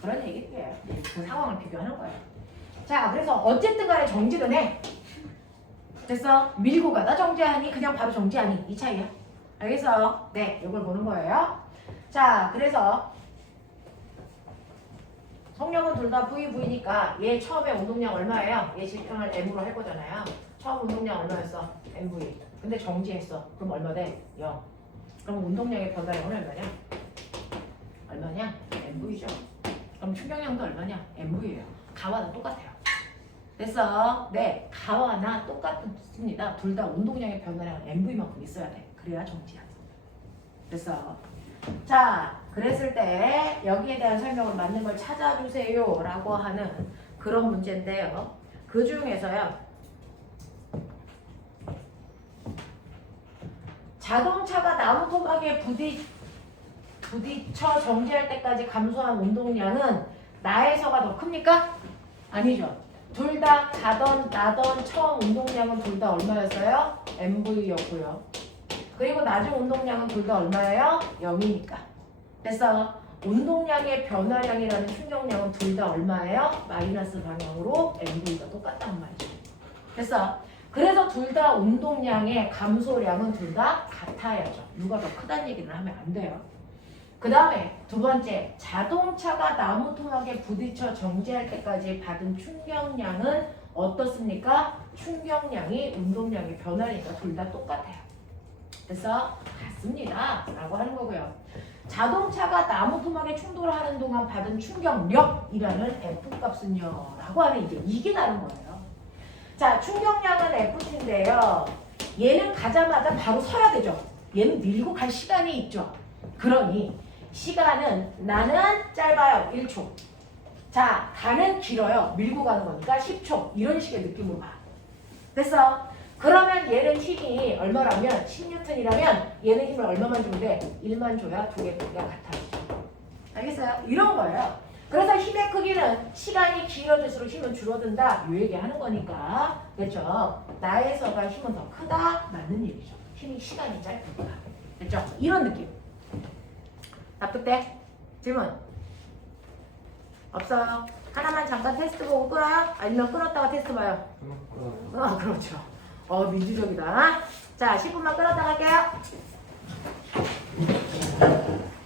그런 얘기예요. 그 상황을 비교하는 거예요. 자, 그래서 어쨌든 간에 정지는 해. 됐어? 밀고 가다 정지하니 그냥 바로 정지하니 이 차이야. 알겠어? 네, 이걸 보는 거예요. 자, 그래서 속력은 둘 다 VV니까 얘 처음에 운동량 얼마예요? 얘 질량을 M으로 할 거잖아요. 처음 운동량 얼마였어? MV. 근데 정지했어. 그럼 얼마 돼? 0. 그럼 운동량의 변화량은 얼마냐? 얼마냐? MV죠. 그럼 충격량도 얼마냐? MV예요. 가와 나 똑같아요. 됐어? 네, 가와 나 똑같습니다. 둘 다 운동량의 변화량은 MV만큼 있어야 돼. 그래야 정지야. 됐어? 자, 그랬을 때 여기에 대한 설명을 맞는 걸 찾아주세요 라고 하는 그런 문제인데요. 그 중에서요, 자동차가 나무 토막에 부딪혀 정지할 때까지 감소한 운동량은 나에서가 더 큽니까? 아니죠. 둘 다 가던 나던 처음 운동량은 둘 다 얼마였어요? MV였고요. 그리고 나중 운동량은 둘 다 얼마예요? 0이니까. 됐어? 운동량의 변화량이라는 충격량은 둘 다 얼마예요? 마이너스 방향으로 MV가 똑같단 말이죠. 됐어? 그래서 둘 다 운동량의 감소량은 둘 다 같아야죠. 누가 더 크다는 얘기를 하면 안 돼요. 그 다음에 두 번째, 자동차가 나무 토막에 부딪혀 정지할 때까지 받은 충격량은 어떻습니까? 충격량이 운동량의 변화니까 둘 다 똑같아요. 그래서 같습니다 라고 하는 거고요. 자동차가 나무 토막에 충돌하는 동안 받은 충격력이라는 F값은요 라고 하면 이제 이게 다른 거예요. 자, 충격량은 FT인데요. 얘는 가자마자 바로 서야 되죠. 얘는 밀고 갈 시간이 있죠. 그러니 시간은 나는 짧아요. 1초. 자, 가는 길어요. 밀고 가는 거니까 10초. 이런 식의 느낌으로 가. 됐어? 그러면 얘는 힘이 얼마라면 10N이라면 얘는 힘을 얼마만 주면 돼? 1만 줘야 두 개 크기가 같아지죠. 알겠어요? 이런 거예요. 그래서 힘의 크기는 시간이 길어질수록 힘은 줄어든다. 이 얘기 하는 거니까. 그렇죠? 나에서가 힘은 더 크다. 맞는 얘기죠. 힘이 시간이 짧으니까. 됐죠? 이런 느낌. 납득돼? 질문? 없어요? 하나만 잠깐 테스트 보고 끊어요? 아니면 끊었다가 테스트 봐요? 끊어. 그렇죠. 민주적이다. 자, 10분만 끊었다 갈게요.